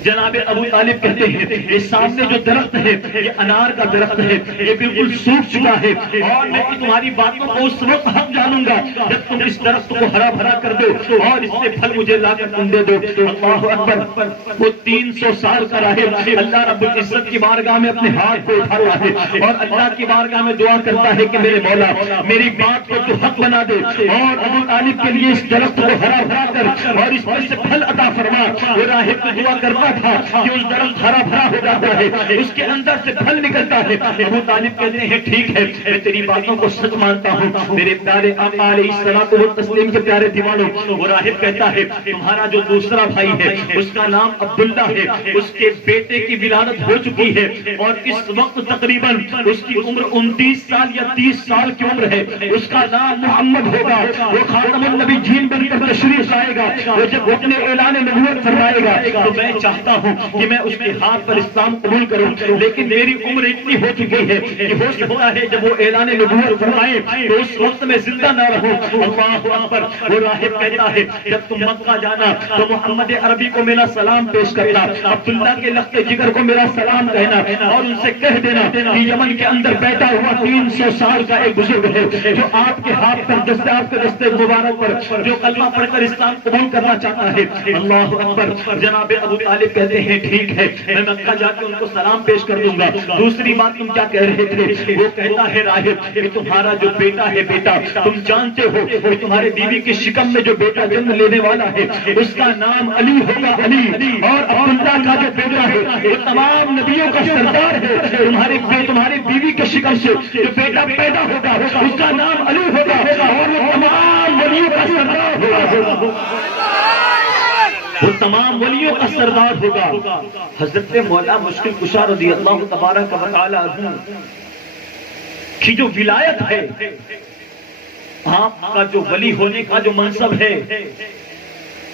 جناب ابو طالب کہتے ہیں یہ سامنے جو درخت ہے یہ انار کا درخت ہے، یہ بالکل سوکھ چکا ہے، اور میں تمہاری باتوں کو اس وقت حق جانوں گا جب تم اس درخت کو ہرا بھرا کر دو اور اس سے پھل مجھے لا کر تم دے دو۔ اللہ اکبر! وہ 300 سال کا راہب اللہ رب العزت کی بارگاہ میں اپنے ہاتھ کو اٹھا رہا ہے اور اللہ کی بارگاہ میں دعا کرتا ہے کہ میرے مولا میری بات کو تو حق بنا دے، اور ابو طالب کے لیے اس درخت کو ہرا بھرا کر اور اس پر سے پھل عطا فرما۔ وہ راہب دعا کرتا تھا کہ اس درخت ہرا بھرا ہو جاتا ہے، اس کے اندر سے پھل نکلتا ہے۔ ابو طالب کہتے ہیں ٹھیک ہے، میں تیری باتوں کو سچ مانتا ہوں میرے پیارے آقا علیہ الصلوۃ والتسلیم کے پیارے دیوانوں۔ وہ راہب کہتا ہے تمہارا جو دوسرا بھائی ہے اس کا نام عبداللہ ہے، اس کے بیٹے کی ولادت ہو چکی ہے اور اس وقت تقریباً اس کی عمر 29 سال یا 30 سال کی عمر ہے، اس کا نام محمد ہوگا، وہ خاتم النبیین بن کر تشریف لائے گا، وہ جب اپنے اعلان نبوت فرمائے گا تو میں چاہتا ہوں کہ میں اس کے ہاتھ پر اسلام قبول کروں، لیکن میری عمر اتنی ہو چکی ہے کہ ہو سکتا ہے جب وہ اعلان نبوت فرمائے تو اس وقت میں زندہ نہ رہوں۔ اللہ اکبر! وہ راہب کہتا ہے جب تم مکہ جانا تو محمد عربی کو میرا سلام پیش کرنا، عبداللہ کے لخت جگر کو میرا سلام کہنا اور ان سے کہہ دینا کہ یمن کے اندر بیٹھا ہوا 300 سال کا ایک بزرگ ہے جو آپ کے ہاتھ پر آپ کے دستے مبارک پر جو کلمہ پڑھ کر اسلام قبول کرنا چاہتا ہے۔ اللہ اکبر! جناب ابو طالب کہتے ہیں ٹھیک ہے، میں مکہ جا کے ان کو سلام پیش کر دوں گا۔ دوسری بات تم کیا کہہ رہے تھے؟ وہ کہتا ہے راہب کہ تمہارا جو بیٹا ہے بیٹا تم جانتے ہو کہ تمہارے بیوی کی شکم میں جو بیٹا جنم لینے والا ہے اس کا نام علی ہوگا، علی، اور عبداللہ کا جو بیٹا ہے وہ تمام نبیوں کا سردار ہے، تمہاری بیوی کے شکم سے جو بیٹا پیدا ہوگا اس کا نام علی ہوگا اور وہ تمام ولیوں کا سردار ہوگا، وہ تمام ولیوں کا سردار ہوگا۔ حضرت مولا مشکل کشا رضی اللہ تبارک و تعالی عنہ کی جو ولایت ہے، آپ کا جو ولی ہونے کا جو منصب ہے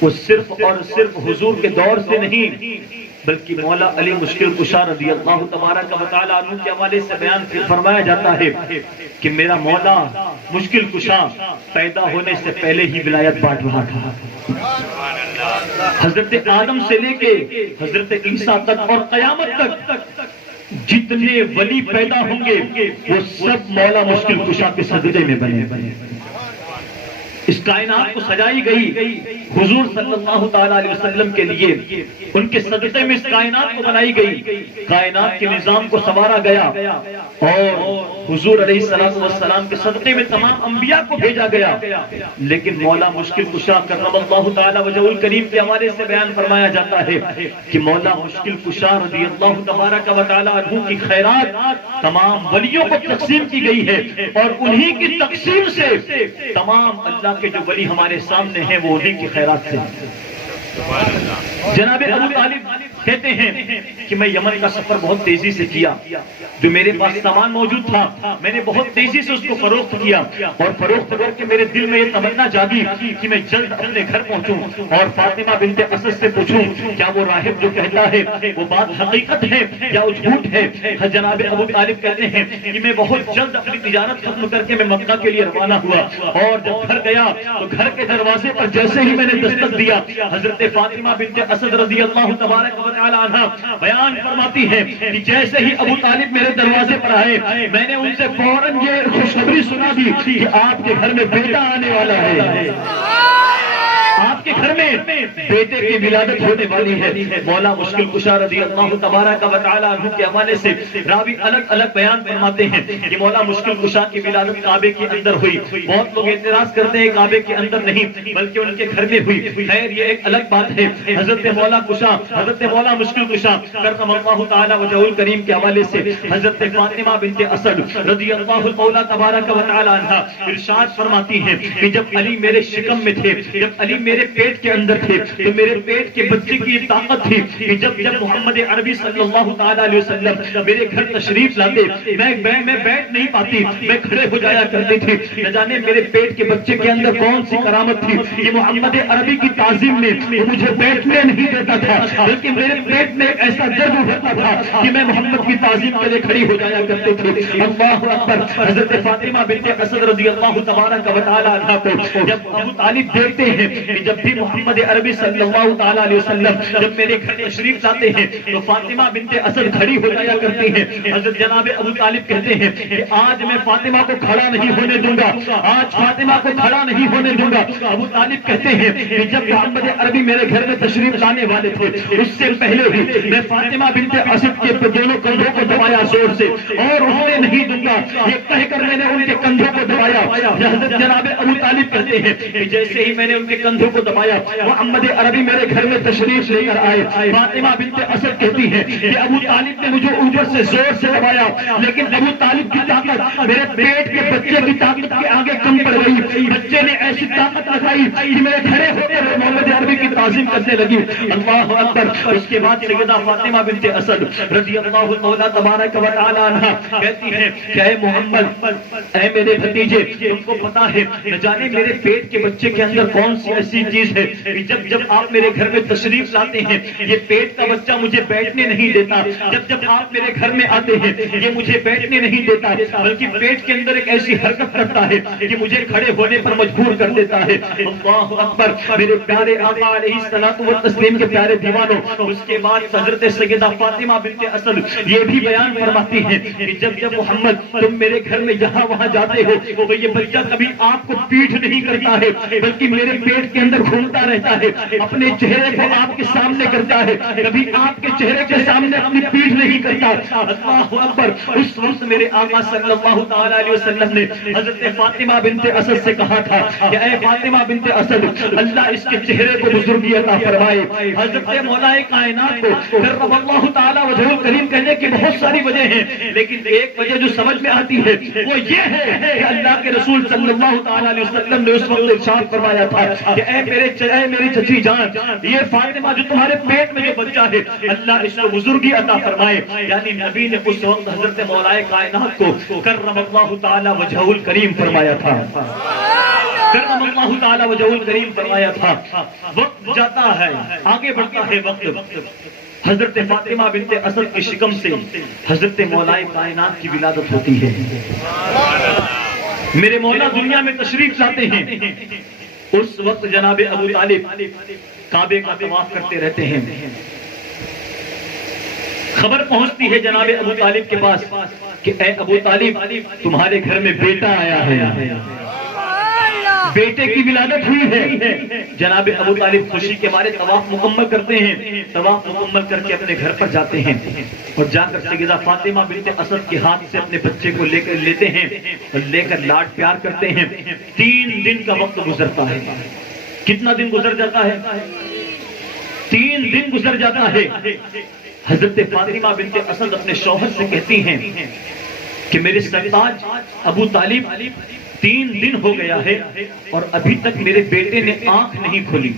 وہ صرف اور صرف حضور کے دور سے نہیں بلکہ مولا علی مشکل کشا رضی اللہ تبارک و تعالی عنہ کے حوالے سے بیان فرمایا جاتا ہے کہ میرا مولا مشکل کشا پیدا ہونے سے پہلے ہی ولایت بانٹ رہا تھا۔ حضرت آدم سے لے کے حضرت عیسیٰ تک اور قیامت تک جتنے ولی پیدا ہوں گے وہ سب مولا مشکل کشا کے سجدے میں بنے۔ اس کائنات کو سجائی گئی حضور صلی اللہ تعالی علیہ وسلم کے لیے، ان کے صدقے میں اس کائنات کو بنائی گئی، کائنات کے نظام کو سنوارا گیا اور حضور علیہ السلام کے صدقے میں تمام انبیاء کو بھیجا گیا۔ لیکن مولا مشکل کشا کرم اللہ تعالی وجہہ الکریم کے حوالے سے بیان فرمایا جاتا ہے کہ مولا مشکل کشا رضی اللہ تبارک و تعالی عنہ کی خیرات تمام ولیوں کو تقسیم کی گئی ہے اور انہی کی تقسیم سے تمام اللہ کہ جو ولی ہمارے سامنے ہیں وہ انہی کی خیرات سے۔ جناب ابو طالب کہتے ہیں کہ میں یمن کا سفر بہت تیزی سے کیا، جو میرے پاس سامان موجود تھا میں نے بہت تیزی سے اس کو فروخت کیا اور فروخت کر کے میرے دل میں یہ تمنا جاگی کہ میں جلد اپنے گھر پہنچوں اور فاطمہ بنت اسد سے پوچھوں کیا وہ راہب جو کہتا ہے وہ بات حقیقت ہے یا وہ جھوٹ ہے۔ جناب ابو طالب کہتے ہیں کہ میں بہت جلد اپنی تجارت ختم کر کے میں مکہ کے لیے روانہ ہوا اور جب گھر گیا تو گھر کے دروازے پر جیسے ہی میں نے دستک دیا حضرت فاطمہ بنت اسد رضی اللہ تبارک و تعالی عنہا بیان فرماتی ہے کہ جیسے ہی ابو طالب میرے دروازے پر آئے میں نے ان سے فوراً یہ خوشخبری سنا دی کہ آپ کے گھر میں بیٹا آنے والا ہے، آپ کے گھر میں بیٹے کی ولادت ہونے والی ہے۔ مولا مشکل کشا رضی اللہ تبارک و تعالی عنہ کے حوالے سے راوی الگ الگ بیان فرماتے ہیں کہ مولا مشکل کشا کی ولادت کعبے کے اندر ہوئی۔ بہت لوگ اعتراض کرتے ہیں کعبے کے اندر نہیں بلکہ ان کے گھر میں ہوئی، خیر یہ ایک الگ بات ہے۔ حضرت مولا مشکل کشا کرم اللہ تعالی وجہہ الکریم کے حوالے سے حضرت فاطمہ بنت اسد رضی اللہ مولا تبارک و تعالی عنہا ارشاد فرماتی ہیں کہ جب علی میرے شکم میں تھے، جب علی میرے پیٹ کے اندر تھے تو میرے پیٹ کے بچے کی طاقت تھی کہ جب جب محمد عربی صلی اللہ تعالی علیہ وسلم میرے گھر تشریف لاتے میں بیٹھ نہیں پاتی، میں کھڑے ہو جایا کرتی تھی۔ نہ جانے میرے پیٹ کے بچے کے اندر کون سی کرامت تھی کہ محمد عربی کی تعظیم میں وہ مجھے بیٹھنے نہیں دیتا تھا، بلکہ میرے پیٹ میں ایک ایسا جذب ہوتا تھا کہ میں محمد کی تعظیم کے لیے کھڑی ہو جایا کرتی تھی۔ اللہ اکبر۔ حضرت فاطمہ بنت اسد رضی اللہ تبارک و تعالی عنہا کو جب ابو طالب دیکھتے ہیں کہ جب بھی محمد عربی صلی اللہ تعالی علیہ وسلم جب میرے گھر تشریف لاتے ہیں تو فاطمہ بنت اسد کھڑی ہو جایا کرتی ہیں۔ حضرت جناب ابو طالب کہتے ہیں کہ آج میں فاطمہ کو کھڑا نہیں ہونے دوں گا، آج فاطمہ کو کھڑا نہیں ہونے دوں گا۔ ابو طالب کہتے ہیں کہ جب محمد عربی میرے گھر میں تشریف لانے والے تھے اس سے پہلے ہی میں فاطمہ بنت اسد کے دونوں کندھوں کو دبایا زور سے اور اٹھنے نہیں دوں گا، یہ کہہ کر میں نے ان کے کندھوں کو دبایا۔ حضرت جناب ابو طالب کہتے ہیں کہ جیسے ہی میں نے ان کے کندھوں کو دبایا محمد عربی میرے گھر میں تشریف لے کر آئے۔ فاطمہ بنت اسد کہتی ہے کہ ابو طالب نے مجھے اوپر سے زور سے دبایا، لیکن ابو طالب کی طاقت میرے پیٹ کے بچے کی طاقت کے آگے کم پڑ گئی۔ بچے نے ایسی طاقت دکھائی کہ میرے کھڑے ہو کر محمد عربی کی تعظیم کرنے لگی۔ اللہ اکبر۔ اس کے بعد سیدہ فاطمہ بنت اسد رضی اللہ تعالی تبارک و تعالی عنہا کہتی ہیں کہ اے محمد، اے میرے بھتیجے، تم کو پتا ہے نہ جانے میرے پیٹ کے بچے کے اندر کون سی ایسی چیز ہے کہ جب جب آپ میرے گھر میں تشریف لاتے ہیں یہ پیٹ کا بچہ مجھے بیٹھنے نہیں دیتا، جب جب آپ میرے گھر میں آتے ہیں یہ مجھے بیٹھنے نہیں دیتا، بلکہ پیٹ کے اندر ایک ایسی حرکت کرتا ہے کہ مجھے کھڑے ہونے پر مجبور کر دیتا ہے۔ اللہ اکبر۔ میرے پیارے آقا علیہ الصلوۃ والتسلیم کے پیارے دیوانوں، اس کے بعد حضرت سیدہ فاطمہ بنت اسد یہ بھی بیان فرماتی ہیں کہ جب جب محمد تم میرے گھر میں یہاں وہاں جاتے ہو تو یہ بچہ کبھی آپ کو پیٹھ نہیں کرتا ہے، بلکہ میرے پیٹ کے اندر گھومتا رہتا ہے، اپنے چہرے کو آپ کے سامنے کرتا ہے، کبھی آپ کے چہرے کے سامنے اپنی پیٹھ نہیں کرتا۔ اللہ اکبر۔ اس وقت میرے آقا صلی اللہ تعالی علیہ وسلم نے حضرت فاطمہ بنت اسد سے کہا تھا کہ اے فاطمہ بنت اسد، اللہ اس کے چہرے کو بزرگی عطا فرمائے۔ حضرت مولا کائنات کو کرم اللہ تعالی وجہہ الکریم کہنے کی بہت ساری وجہ ہیں، لیکن ایک وجہ جو سمجھ میں آتی ہے وہ یہ ہے کہ اللہ کے رسول صلی اللہ تعالی علیہ وسلم نے اس وقت ارشاد فرمایا تھا کہ اے میری چچی جان، یہ فاطمہ جو تمہارے پیٹ میں جو بچہ ہے اللہ اس کو بزرگی عطا فرمائے۔ یعنی نبی نے اس وقت حضرت مولا کائنات کو کرم اللہ تعالی وجہہ الکریم فرمایا تھا، کرم اللہ تعالی وجہہ الکریم فرمایا تھا۔ وقت جاتا ہے، آگے بڑھتا ہے وقت۔ حضرت فاطمہ بنت اسد کی شکم سے حضرت مولا کائنات کی ولادت ہوتی ہے۔ میرے مولا دنیا میں تشریف لاتے ہیں۔ اس وقت جناب ابو طالب کعبے کا طواف کرتے رہتے ہیں۔ خبر پہنچتی ہے جناب ابو طالب کے پاس کہ اے ابو طالب، تمہارے گھر میں بیٹا آیا ہے، بیٹے کی ولادت ہوئی ہے۔ جناب ابو طالب خوشی کے مارے طواف مکمل کرتے ہیں، طواف مکمل کر کے اپنے گھر پر جاتے ہیں اور جا کر سیدہ فاطمہ بنت اسد کے ہاتھ سے اپنے بچے کو لے کر لیتے ہیں اور لے کر لاڈ پیار کرتے ہیں۔ 3 دن کا وقت گزرتا ہے۔ کتنا دن گزر جاتا ہے؟ 3 دن گزر جاتا ہے۔ حضرت فاطمہ بنت اسد اپنے شوہر سے کہتی ہیں کہ میرے سرتاج ابو طالب 3 دن ہو گیا ہے اور ابھی تک میرے بیٹے نے آنکھ نہیں کھولی،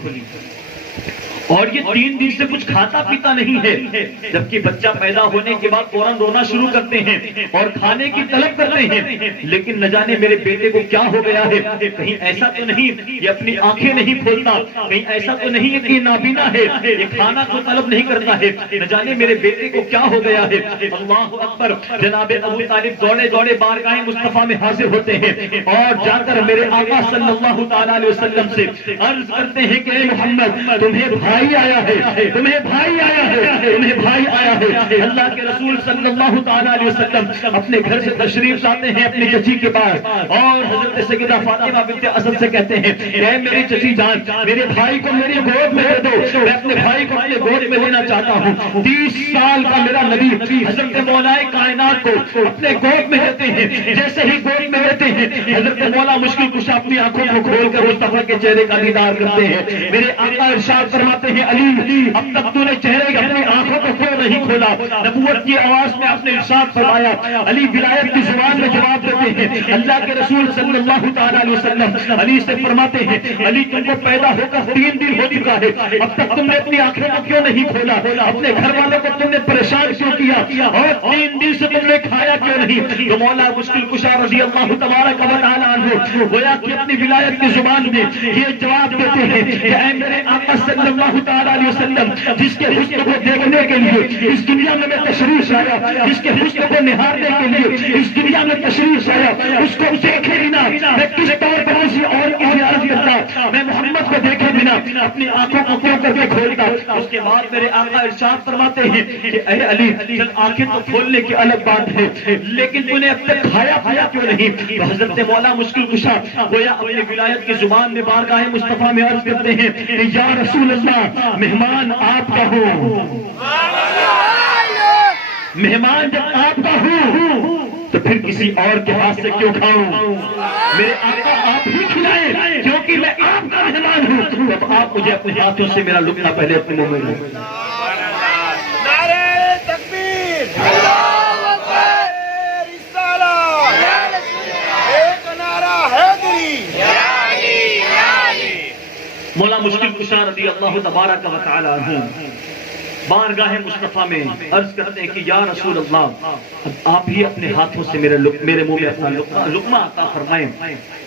اور یہ 3 دن سے کچھ کھاتا پیتا نہیں ہے، جبکہ بچہ پیدا ہونے کے بعد فوراً رونا شروع کرتے ہیں اور کھانے کی طلب کرتے ہیں، لیکن نہ جانے میرے بیٹے کو کیا ہو گیا ہے۔ کہیں ایسا تو نہیں یہ اپنی آنکھیں نہیں کھولتا، کہیں ایسا تو نہیں ہے کہ یہ نابینا ہے، یہ کھانا کو طلب نہیں کرتا ہے، نہ جانے میرے بیٹے کو کیا ہو گیا ہے۔ اللہ اکبر۔ جناب ابو طالب دوڑے دوڑے بارگاہ مصطفیٰ میں حاضر ہوتے ہیں اور جا کر میرے آقا صلی اللہ تعالی علیہ وسلم سے عرض کرتے ہیں کہ اے محمد، تمہیں بھائی آیا ہے، تمہیں بھائی آیا ہے، تمہیں بھائی آیا ہے۔ اللہ کے رسول صلی اللہ تعالی علیہ وسلم اپنے گھر سے تشریف لاتے ہیں اپنی چچی کے پاس اور حضرت سیدہ فاطمہ بنت اسد سے کہتے ہیں اے میری چچی جان، میرے بھائی کو میری گود میں دے دو، میں اپنے بھائی کو اپنے گود میں لینا چاہتا ہوں۔ 30 سال کا میرا نبی حضرت مولا کائنات کو اپنے گود میں لیتے ہیں۔ جیسے ہی گود میں لیتے ہیں حضرت مولا مشکل کشا اپنی آنکھوں کو کھول کر مصطفیٰ کے چہرے کا دیدار کرتے ہیں۔ میرے آقا ارشاد فرماتے فرماتے ہیں علی اب تک تو نے چہرے اپنی آنکھوں کو کیوں نہیں کھولا؟ نبوت کی آواز میں آپ نے ارشاد فرمایا. علی ولایت کی زبان میں جواب دیتے ہیں. اللہ کے رسول صلی اللہ تعالیٰ علیہ وسلم علی سے فرماتے ہیں علی تم کو پیدا ہو کر 3 دن ہو چکا ہے, اب تک تم نے اپنی آنکھوں کو کیوں نہیں کھولا؟ اپنے گھر والوں کو تم نے پریشان کیوں کیا؟ اور 3 دن سے تم نے کھایا کیوں نہیں؟ تو مولا مشکل کشا رضی اللہ تبارک و تعالیٰ عنہ گویا کہ اپنی ولایت کی زبان میں یہ جواب دیتے ہیں کہ اے میرے آقا صلی اللہ تعالیٰ علیہ وسلم, جس کے حسن کو دیکھنے کے لیے اس دنیا میں تشریف آیا, جس کے حسن کو نہارنے کے لیے اس دنیا میں تشریف آیا, اس کو دیکھے بنا میں کس طور پر کسی اور کی زیارت کرتا؟ میں محمد کو دیکھے بنا اپنی آنکھوں کو کیوں کر کے کھولتا؟ اس کے بعد میرے آقا ارشاد فرماتے ہیں کہ اے علی آنکھیں تو کھولنے کی الگ بات ہے, لیکن تو نے اب تک کھایا کیوں نہیں؟ تو حضرت مولا مشکل کشا گویا اپنی ولایت کی زبان میں بارگاہ مصطفیٰ میں عرض کرتے ہیں کہ یا رسول اللہ مہمان آپ کا ہوں, مہمان جب آپ کا ہوں تو پھر کسی اور کے ہاتھ سے کیوں کھاؤں؟ میرے آقا آپ ہی کھلائیں کیونکہ میں آپ کا مہمان ہوں. اب آپ مجھے اپنے ہاتھوں سے میرا لقمہ پہلے اپنے منہ میں لیں. نعرہ تکبیر, اللہ اکبر, رسالہ, ایک نعرہ حیدری. مولا مشکل کشا رضی اللہ تبارک و تعالی عنہ بارگاہ مصطفیٰ میں عرض کرتے ہیں کہ یا رسول اللہ اب آپ ہی اپنے ہاتھوں سے میرے منہ میں اپنا لقمہ عطا فرمائیں.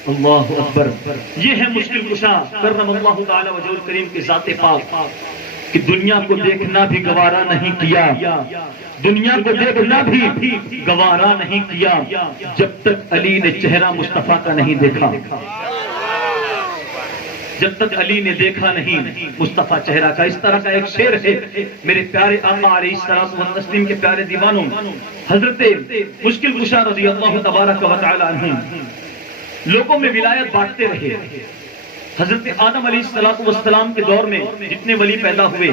اللہ اکبر. یہ ہے مشکل کشا کرم اللہ تعالی وجہ الکریم کی ذات پاک کہ دنیا کو دیکھنا بھی گوارا نہیں کیا, دنیا کو دیکھنا بھی گوارا نہیں کیا جب تک علی نے چہرہ مصطفیٰ کا نہیں دیکھا, جب تک علی نے دیکھا نہیں مصطفیٰ چہرہ کا. اس طرح کا ایک شعر ہے میرے پیارے آقا علیہ الصلوۃ والتسلیم کے پیارے دیوانوں, حضرت مشکل کشا رضی اللہ تبارک و تعالی عنہ لوگوں میں ولایت بانٹتے رہے. حضرت آدم علیہ الصلوۃ والسلام کے دور میں جتنے ولی پیدا ہوئے,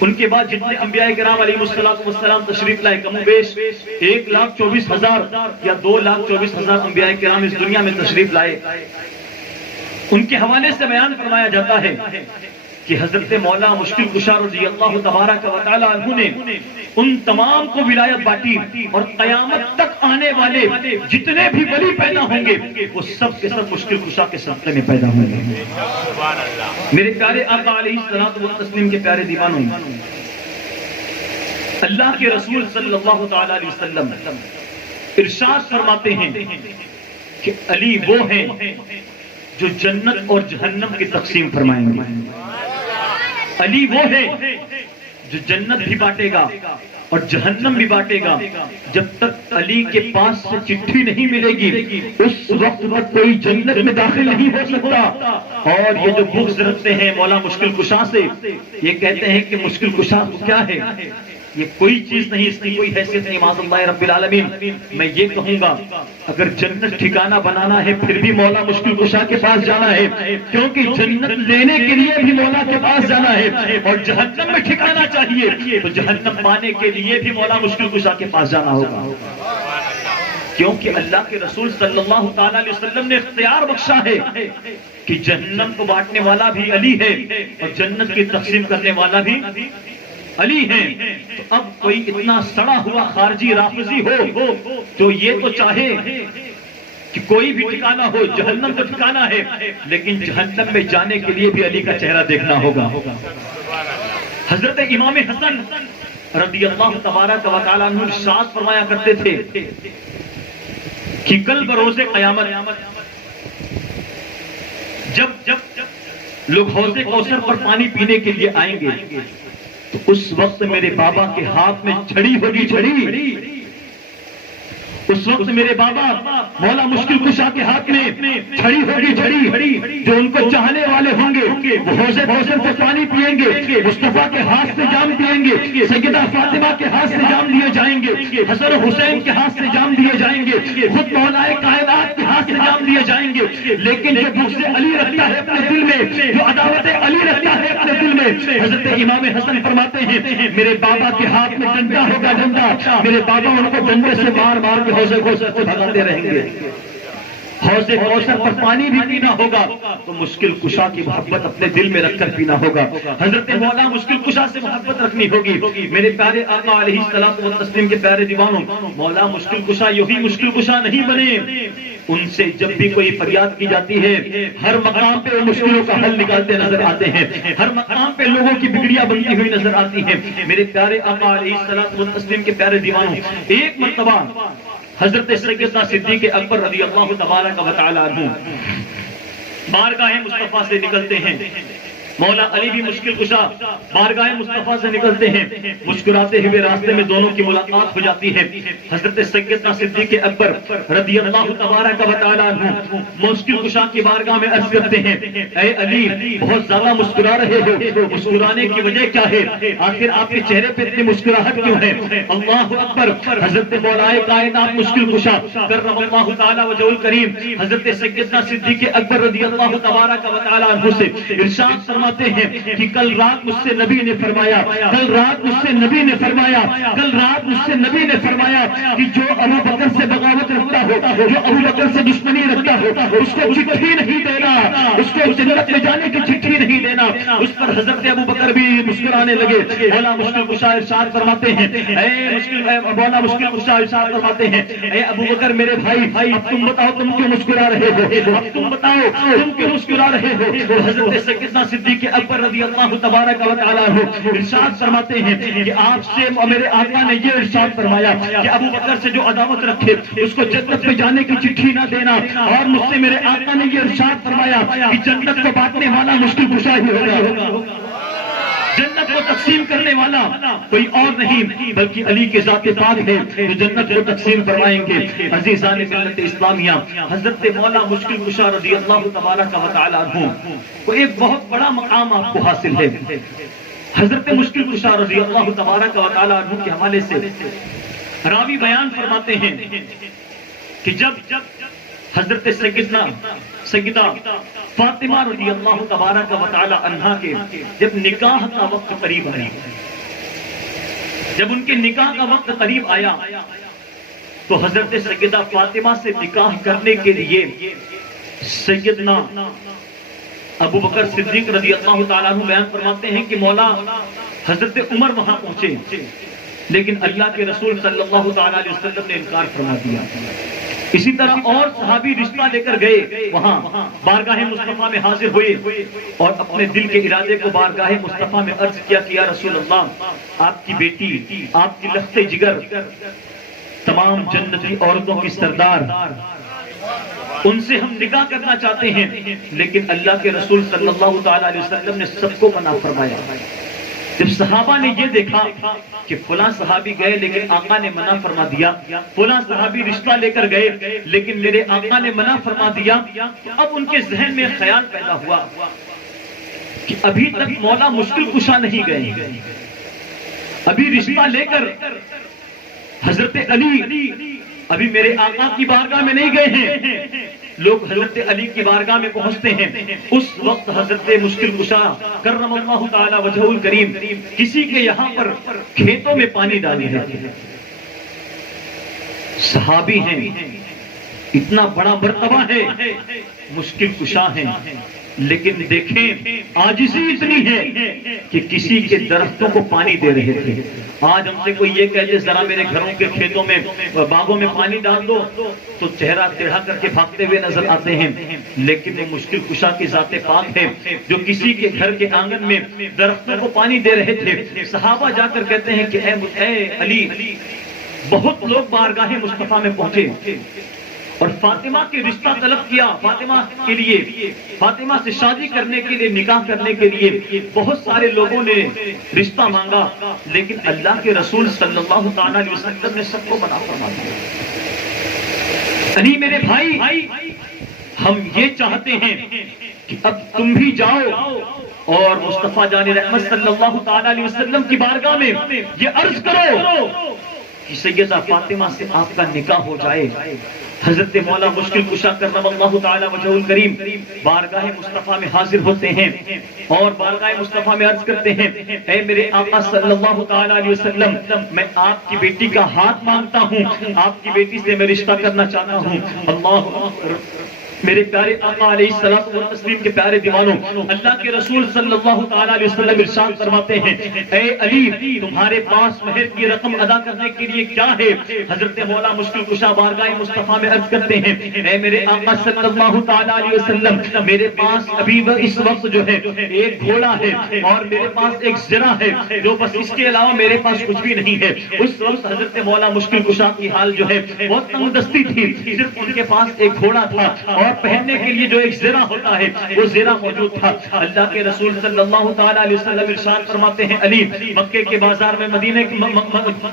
ان کے بعد جتنے انبیاء کرام علیہ الصلوۃ والسلام تشریف لائے, کم و بیش 1,24,000 یا 2,24,000 انبیاء کرام اس دنیا میں تشریف لائے. ان کے حوالے سے بیان فرمایا جاتا ہے کہ حضرت مولا مشکل کشا رضی اللہ تبارک و تعالی عنہ نے ان تمام کو ولایت بانٹی, اور قیامت تک آنے والے جتنے بھی ولی پیدا ہوں گے وہ سب کے سب مشکل کشا کے صدقے میں پیدا ہوں گے. میرے پیارے آقا علیہ الصلوۃ والتسلیم کے پیارے دیوانوں, اللہ کے رسول صلی اللہ تعالی علیہ وسلم ارشاد فرماتے ہیں کہ علی وہ ہیں جو جنت اور جہنم کی تقسیم فرمائیں گے. علی وہ ہے جو جنت بھی بانٹے گا اور جہنم بھی بانٹے گا. جب تک علی کے پاس سے چٹھی نہیں ملے گی اس وقت تک کوئی جنت میں داخل نہیں ہو سکتا. اور یہ جو بغض رکھتے ہیں مولا مشکل کشا سے, یہ کہتے ہیں کہ مشکل کشا کیا ہے, یہ کوئی چیز نہیں, اس کی کوئی حیثیت نہیں. معاذ اللہ رب العالمین. میں یہ کہوں گا اگر جنت ٹھکانہ بنانا ہے پھر بھی مولا مشکل کشا کے پاس جانا ہے, کیونکہ جنت لینے کے لیے بھی مولا کے پاس جانا ہے, اور جہنم میں ٹھکانا چاہیے تو جہنم پانے کے لیے بھی مولا مشکل کشا کے پاس جانا ہوگا. کیونکہ اللہ کے رسول صلی اللہ تعالی علیہ وسلم نے اختیار بخشا ہے کہ جہنم کو بانٹنے والا بھی علی ہے اور جنت کی تقسیم کرنے والا بھی علی ہیں. تو اب کوئی اتنا سڑا ہوا خارجی رافضی ہو تو یہ تو چاہے کہ کوئی بھی ٹھکانہ ہو, جہنم تو ٹھکانہ ہے, لیکن جہنم میں جانے کے لیے بھی علی کا چہرہ دیکھنا ہوگا. حضرت امام حسن رضی اللہ تبارک و تعالیٰ عنہ ارشاد فرمایا کرتے تھے کہ کل بروز قیامت جب لوگ حوض کوثر پر پانی پینے کے لیے آئیں گے تو اس وقت میرے بابا کے ہاتھ میں چھڑی ہوگی, چھڑی. اس وقت میرے بابا مولا مشکل کشا کے ہاتھ میں چھڑی ہوگی, چھڑی. جو ان کو چاہنے والے ہوں گے وہ حوض کوثر سے پانی پیئیں گے, مصطفیٰ کے ہاتھ سے جام پیئیں گے, سیدہ فاطمہ کے ہاتھ سے جام دیے جائیں گے, حسن حسین کے ہاتھ سے جام دیے جائیں گے, خود مولا کائنات کے ہاتھ سے جام دیے جائیں گے. لیکن جو بغض علی رکھتا ہے اپنے دل میں, جو عداوت علی رکھتا ہے اپنے دل میں, حضرت امام حسن فرماتے ہیں میرے بابا کے ہاتھ میں ڈنڈا ہوگا, ڈنڈا. میرے بابا ان کو ڈنڈے سے مار مار کے حوض کوثر سے بھگاتے رہیں گے. حوض کوثر پر پانی بھی پینا ہوگا تو مشکل کشا کی محبت اپنے دل میں رکھ کر پینا ہوگا. حضرت مولا مشکل کشا سے محبت رکھنی ہوگی. میرے پیارے آقا علیہ الصلوۃ والتسلیم کے پیارے دیوانوں، مولا مشکل کشا یہی مشکل کشا نہیں بنے، ان سے جب بھی کوئی فریاد کی جاتی ہے ہر مقام پہ وہ مشکلوں کا حل نکالتے نظر آتے ہیں، ہر مقام پہ لوگوں کی بگڑیاں بنتی ہوئی نظر آتی ہیں. میرے پیارے آقا علیہ الصلوۃ والتسلیم کے پیارے دیوانوں، ایک مرتبہ حضرت سیدنا صدیق اکبر رضی اللہ تبارک و تعالی عنہ بارگاہ مصطفیٰ سے نکلتے ہیں. مولا علی بھی مشکل کشا بارگاہ مصطفیٰ سے نکلتے ہیں. مسکراتے ہوئے راستے میں دونوں کی ملاقات ہو جاتی ہے. حضرت سیدنا صدیق اکبر رضی اللہ تبارک و تعالی عنہ مشکل کشا کی بارگاہ میں عرض کرتے ہیں، اے علی بہت زیادہ مسکرا رہے ہو، مسکرانے کی وجہ کیا ہے؟ آخر آپ کے چہرے پہ اتنی مسکراہٹ کیوں ہے؟ اللہ اکبر. حضرت مولا کائنات مشکل کشا کرم اللہ تعالی وجہہ الکریم حضرت سیدنا صدیق اکبر رضی اللہ تبارک و تعالی عنہ سے ارشاد فرماتے ہیں کہ کل رات مجھ سے نبی نے فرمایا، کل رات مجھ سے نبی نے فرمایا، کل رات مجھ سے نبی نے فرمایا کہ جو ابو بکر سے بغاوت رکھتا ہو، جو ابو بکر سے دشمنی رکھتا ہو، اس کو چٹھی نہیں دینا، اس کو جنت میں جانے کی چٹھی نہیں دینا. اس پر حضرت ابو بکر بھی مسکرانے لگے. مولا مشکل کشا ارشاد فرماتے ہیں، مولا مشکل کشا ارشاد فرماتے ہیں، اے ابو بکر میرے بھائی اب تم بتاؤ تم کیوں مسکرا رہے ہو، اب تم بتاؤ تم کیوں مسکرا رہے ہو. حضرت سیدنا صدیق اکبر رضی اللہ تبارک و تعالی عنہ ارشاد فرماتے ہیں کہ آپ سے میرے آقا نے یہ ارشاد فرمایا کہ ابو بکر سے جو عداوت رکھے اس کو جنت میں جانے کی چٹھی نہ دینا. اور مجھ سے میرے آقا نے یہ ارشاد فرمایا کہ جنت کو بانٹنے والا مشکل کشا ہی ہوگا، جنت کو تقسیم کرنے والا کوئی اور نہیں بلکہ علی کے ذات پاک ہے جو جنت کو تقسیم فرمائیں گے. عزیزان ملت اسلامیہ، حضرت مولا مشکل کشا رضی اللہ تبارک و تعالی عنہ کو ایک بہت بڑا مقام آپ کو حاصل ہے. حضرت مشکل کشا رضی اللہ تبارک و تعالی عنہ کے حوالے سے راوی بیان فرماتے ہیں کہ جب حضرت سیدہ فاطمہ رضی اللہ تبارک و تعالی عنہا کے جب نکاح کا وقت قریب آیا، جب ان کے نکاح کا وقت قریب آیا تو حضرت سیدہ فاطمہ سے نکاح کرنے کے لیے سیدنا ابو بکر صدیق رضی اللہ تعالیٰ عنہ بیان فرماتے ہیں کہ مولا حضرت عمر وہاں پہنچے، لیکن اللہ کے رسول صلی اللہ تعالیٰ علیہ وسلم نے انکار فرما دیا. اسی طرح اور صحابی رشتہ لے کر گئے، وہاں بارگاہ مصطفیٰ میں حاضر ہوئے اور اپنے دل کے ارادے کو بارگاہ مصطفیٰ میں عرض کیا کہ یا رسول اللہ، آپ کی بیٹی، آپ کی لخت جگر، تمام جنتی عورتوں کی سردار، ان سے ہم نکاح کرنا چاہتے ہیں، لیکن اللہ کے رسول صلی اللہ تعالیٰ علیہ وسلم نے سب کو منع فرمایا. جب صحابہ نے یہ دیکھا کہ فلاں صحابی گئے لیکن آقا نے منع فرما دیا، فلاں صحابی رشتہ لے کر گئے لیکن میرے آقا نے منع فرما دیا، تو اب ان کے ذہن میں خیال پیدا ہوا کہ ابھی تک مولا مشکل کشا نہیں گئے، ابھی رشتہ لے کر حضرت علی ابھی میرے آقا کی بارگاہ میں نہیں گئے ہیں. لوگ حضرت علی کی بارگاہ میں پہنچتے ہیں، اس وقت حضرت مشکل کشا کرم اللہ تعالی وجہہ الکریم کسی کے یہاں پر کھیتوں میں پانی ڈال رہے تھے. صحابی ہیں، اتنا بڑا مرتبہ ہے، مشکل کشا ہیں، لیکن دیکھیں عاجزی اتنی ہے کہ کسی کے درختوں کو پانی دے رہے تھے. آج ہم سے کوئی یہ کہہ دے ذرا میرے گھروں کے کھیتوں میں باغوں میں پانی ڈال دو تو چہرہ ٹیڑھا کر کے بھاگتے ہوئے نظر آتے ہیں، لیکن وہ مشکل کشا کی ذات پاک ہے جو کسی کے گھر کے آنگن میں درختوں کو پانی دے رہے تھے. صحابہ جا کر کہتے ہیں کہ اے علی، بہت لوگ بارگاہ مصطفیٰ میں پہنچے اور فاطمہ کے رشتہ طلب کیا، فاطمہ کے لیے، فاطمہ سے شادی کرنے کے لیے، نکاح کرنے کے لیے بہت سارے لوگوں نے رشتہ مانگا، لیکن اللہ کے رسول صلی اللہ تعالیٰ علیہ وسلم نے سب کو منع فرما دیا. علی میرے بھائی، ہم یہ چاہتے ہیں کہ اب تم بھی جاؤ اور مصطفیٰ جان رحمت صلی اللہ تعالیٰ علیہ وسلم کی بارگاہ میں یہ عرض کرو کہ سیدہ فاطمہ سے آپ کا نکاح ہو جائے. حضرت مولا مشکل کشا کرم اللہ تعالی وجہہ الکریم بارگاہ مصطفیٰ میں حاضر ہوتے ہیں اور بارگاہ مصطفیٰ میں عرض کرتے ہیں، اے میرے آقا صلی اللہ تعالی علیہ وسلم، میں آپ کی بیٹی کا ہاتھ مانگتا ہوں، آپ کی بیٹی سے میں رشتہ کرنا چاہتا ہوں. اللہ میرے پیارے آقا علیہ الصلوۃ والتسلیم کے پیارے دیوانوں، اللہ کے رسول صلی اللہ تعالیٰ علیہ وسلم ارشاد فرماتے ہیں، اے علی تمہارے پاس مہر کی رقم ادا کرنے کے لیے کیا ہے؟ حضرت مولا مشکل کشا بارگاہ مصطفیٰ میں عرض کرتے ہیں، اے میرے آقا صلی اللہ تعالیٰ علیہ وسلم، میرے پاس ابھی اس وقت جو ہے ایک گھوڑا ہے اور میرے پاس ایک زرہ ہے، جو بس اس کے علاوہ میرے پاس کچھ بھی نہیں ہے۔ اس وقت حضرت مولا مشکل کشا کی حال جو ہے بہت تنگ دستی تھی، صرف ان کے پاس ایک گھوڑا تھا اور پہننے کے لیے جو ایک زرہ ہوتا ہے وہ زرہ موجود تھا۔ اللہ کے رسول صلی اللہ تعالیٰ علیہ وسلم ارشاد فرماتے ہیں، علی مکے کے بازار میں، مدینے کے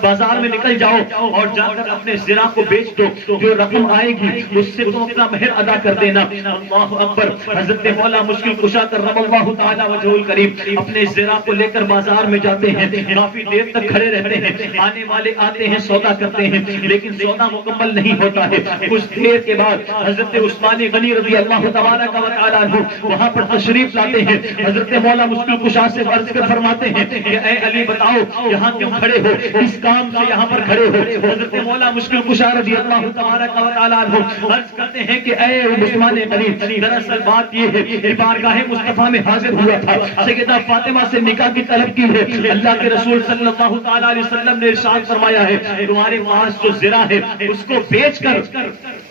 بازار میں نکل جاؤ اور جا کر اپنے زرہ کو بیچ دو، جو رقم آئے گی اس سے تم اپنا مہر ادا کر دینا۔ اللہ اکبر۔ حضرت مولا مشکل کشا کرم اللہ تعالیٰ وجہہ الکریم اپنے زرہ کو لے کر بازار میں جاتے ہیں، کافی دیر تک کھڑے رہتے ہیں، آنے والے آتے ہیں، سودا کرتے ہیں، لیکن سودا مکمل نہیں ہوتا ہے۔ کچھ دیر کے بعد حضرت عثمان غنی رضی اللہ تبارک و تعالیٰ عنہ وہاں پر تشریف لاتے ہیں۔ حضرت مولا مشکل کشا سے عرض کر فرماتے ہیں کہ اے علی بتاؤ یہاں کیوں کھڑے ہو، کس کام سے یہاں پر کھڑے ہو؟ حضرت مولا مشکل کشا رضی اللہ تبارک و تعالیٰ عنہ عرض کرتے ہیں کہ اے عثمان غنی، دراصل بات یہ ہے کہ بارگاہ مصطفیٰ میں حاضر ہوا تھا، سیدہ فاطمہ سے نکاح کی طلب کی ہے۔ اللہ کے رسول صلی اللہ تعالیٰ علیہ وسلم نے ارشاد فرمایا ہے، تمہارے پاس جو زرہ ہے اس کو بیچ کر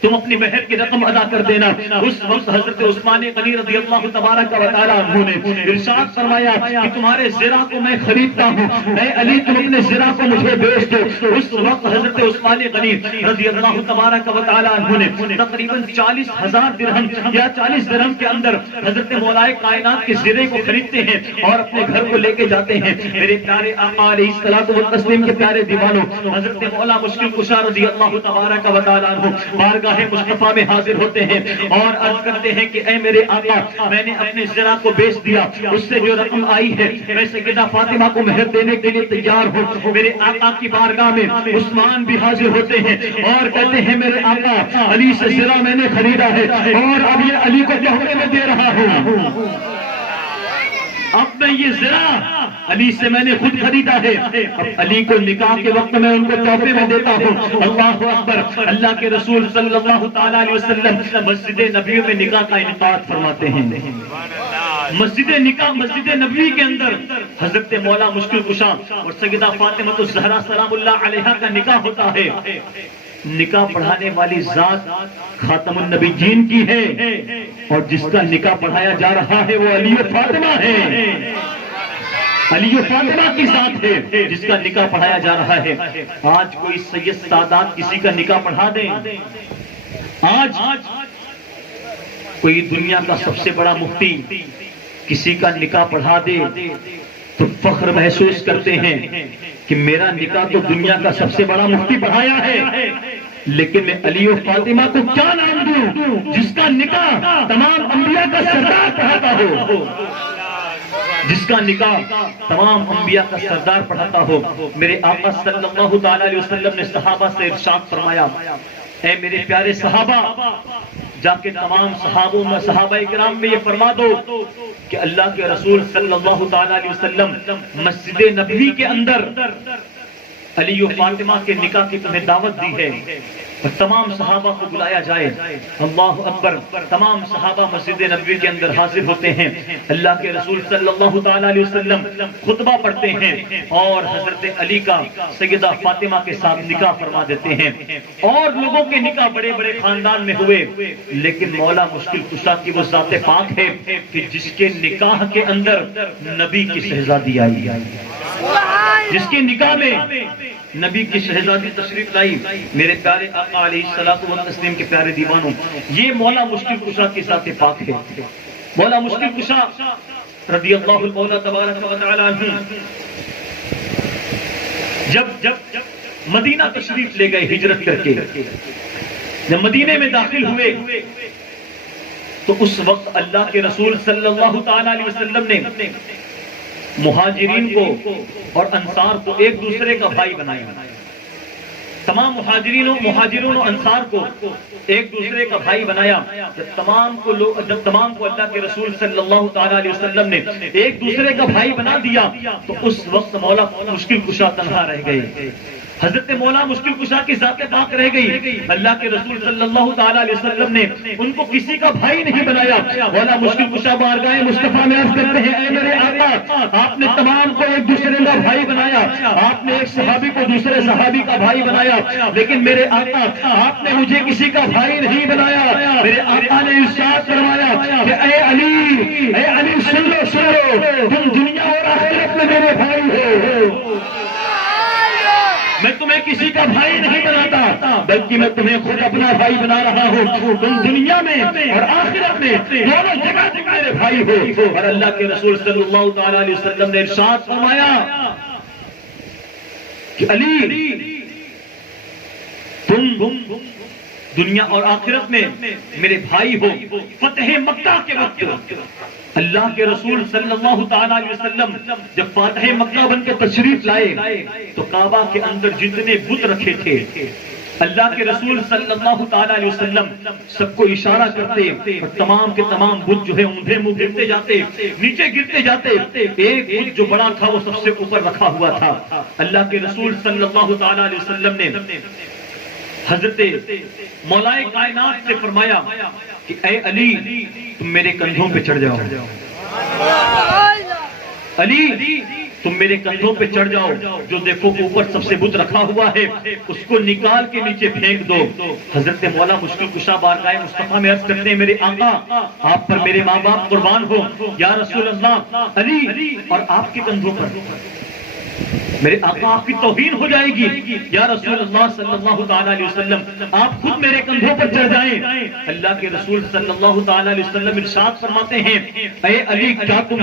تم اپنی مہر کی رقم ادا کر دینا۔ اس وقت حضرت عثمان غنی رضی اللہ تبارک و تعالیٰ عنہ نے ارشاد فرمایا کہ تمہارے زرہ کو میں خریدتا ہوں، اے علی تم اپنے زرہ کو مجھے بیچ دو۔ اس وقت حضرت عثمان غنی رضی اللہ تبارک و تعالیٰ عنہ نے تقریباً 40,000 درہم یا 40 درہم کے اندر حضرت مولائے کائنات کے زرے کو خریدتے ہیں اور اپنے گھر کو لے کے جاتے ہیں۔ میرے پیارے آقا علیہ الصلوۃ والتسلیم کے پیارے دیوانوں، حضرت مولا مشکل کشا رضی اللہ تبارک و تعالیٰ عنہ بارگاہ مصطفیٰ میں حاضر ہوتے ہیں اور عرض کرتے ہیں کہ اے میرے آقا، میں نے اپنے زرہ کو بیچ دیا، اس سے جو رقم آئی ہے میں سیدہ فاطمہ کو مہر دینے کے لیے تیار ہوں۔ میرے آقا کی بارگاہ میں عثمان بھی حاضر ہوتے ہیں اور کہتے ہیں میرے آقا، علی سے زرہ میں نے خریدا ہے اور اب یہ علی کو تحفے میں دے رہا ہوں، اب میں یہ زرہ علی سے میں نے خود خریدا ہے، اب علی کو نکاح کے وقت میں ان کو تحفے میں دیتا ہوں۔ اللہ اکبر۔ اللہ کے رسول صلی اللہ تعالیٰ علیہ وسلم مسجد نبوی میں نکاح کا انعقاد فرماتے ہیں۔ مسجد نبوی کے اندر حضرت مولا مشکل کشا اور سیدہ فاطمہ الزہرا سلام اللہ علیہا کا نکاح ہوتا ہے۔ نکاح پڑھانے والی ذات خاتم النبیین کی ہے اور جس کا نکاح پڑھایا جا رہا ہے وہ علی و فاطمہ ہے، علی و فاطمہ کی ذات ہے جس کا نکاح پڑھایا جا رہا ہے۔ آج کوئی سید سادات کسی کا نکاح پڑھا دیں، آج کوئی دنیا کا سب سے بڑا مفتی کسی کا نکاح پڑھا دے تو فخر محسوس کرتے ہیں کہ میرا نکاح تو دنیا کا سب سے بڑا مفتی پڑھایا ہے، لیکن میں علی و فاطمہ کو کیا نام دوں جس کا نکاح تمام انبیاء کا سردار پڑھاتا ہو، جس کا نکاح تمام انبیاء کا سردار پڑھاتا ہو۔ میرے آقا صلی اللہ تعالیٰ علیہ وسلم نے صحابہ سے ارشاد فرمایا، اے میرے پیارے صحابہ، جا کے تمام صحابہ کرام میں یہ فرما دو کہ اللہ کے رسول صلی اللہ تعالیٰ علیہ وسلم مسجد نبوی کے اندر علی و فاطمہ کے نکاح کی تمہیں دعوت دی ہے اور تمام صحابہ کو بلایا جائے۔ اللہ اکبر۔ تمام صحابہ مسجد نبوی کے اندر حاضر ہوتے ہیں، اللہ کے رسول صلی اللہ تعالیٰ علیہ وسلم خطبہ پڑھتے ہیں اور حضرت علی کا سیدہ فاطمہ کے ساتھ نکاح فرما دیتے ہیں۔ اور لوگوں کے نکاح بڑے بڑے خاندان میں ہوئے، لیکن مولا مشکل کشا کی وہ ذات پاک ہے کہ جس کے نکاح کے اندر نبی کی شہزادی آئی، جس کے نکاح میں نبی کی شہزادی تشریف لائی۔ میرے پیارے آقا علیہ الصلوۃ والتسلیم کے پیارے دیوانوں، یہ مولا مشکل کشا کی ذات پاک ہے۔ مولا مشکل کشا رضی اللہ مولا تبارک و تعالی عنہ جب مدینہ تشریف لے گئے ہجرت کر کے، جب مدینے میں داخل ہوئے تو اس وقت اللہ کے رسول صلی اللہ تعالی علیہ وسلم نے مہاجرین کو اور انصار کو ایک دوسرے کا بھائی بنایا۔ تمام مہاجرین و انصار کو ایک دوسرے کا بھائی بنایا۔ جب تمام کو اللہ کے رسول صلی اللہ تعالی علیہ وسلم نے ایک دوسرے کا بھائی بنا دیا تو اس وقت مولا مشکل کشا تنہا رہ گئے۔ حضرت مولا مشکل کشا کی ذات پاک رہ گئی. اللہ کے رسول صلی اللہ تعالیٰ علیہ وسلم نے ان کو کسی کا بھائی نہیں بنایا. مولا مشکل کشا بارگاہ مصطفیٰ میں عرض کرتے ہیں اے میرے آقا آپ نے تمام کو ایک دوسرے کا بھائی بنایا, آپ نے ایک صحابی کو دوسرے صحابی کا بھائی بنایا, لیکن میرے آقا آپ نے مجھے کسی کا بھائی نہیں بنایا. میرے آقا نے ارشاد فرمایا کہ اے علی سن لو تم دنیا اور آخرت میں میرے بھائی ہو. میں تمہیں کسی کا بھائی نہیں بناتا بلکہ میں تمہیں خود اپنا بھائی بنا رہا ہوں. تم دنیا میں اور آخرت میں دونوں جگہ میرے بھائی ہو. اور اللہ کے رسول صلی اللہ تعالیٰ علیہ وسلم نے ارشاد فرمایا کہ علی تم دنیا اور آخرت میں میرے بھائی ہو. فتح مکہ کے وقت اللہ کے رسول صلی اللہ تعالیٰ علیہ وسلم جب فاتح مکہ بن کے تشریف لائے تو کعبہ کے اندر جتنے بت رکھے تھے اللہ کے رسول صلی اللہ تعالیٰ علیہ وسلم سب کو اشارہ کرتے اور تمام کے تمام بت جو ہے اونھے منہ گرتے جاتے, نیچے گرتے جاتے. ایک بت جو بڑا تھا وہ سب سے اوپر رکھا ہوا تھا. اللہ کے رسول صلی اللہ تعالیٰ علیہ وسلم نے حضرت مولائے کائنات سے فرمایا کہ اے علی تم میرے کندھوں پہ چڑھ جاؤ. علی تم میرے کندھوں پہ چڑھ جاؤ. جو دیکھو اوپر سب سے بت رکھا ہوا ہے اس کو نکال کے نیچے پھینک دو. حضرت مولا مشکل کشا بارگاہ مصطفیٰ میں عرض کرتے ہیں میرے آقا آپ پر میرے ماں باپ قربان ہو. یا رسول اللہ علی اور آپ کے کندھوں پر میرے آقا آپ کی توہین ہو جائے گی. یا رسول اللہ صلی اللہ تعالیٰ علیہ وسلم آپ خود میرے کندھوں پر چڑھ جائیں. اللہ کے رسول صلی اللہ تعالیٰ علیہ وسلم ارشاد فرماتے ہیں اے علی کیا تم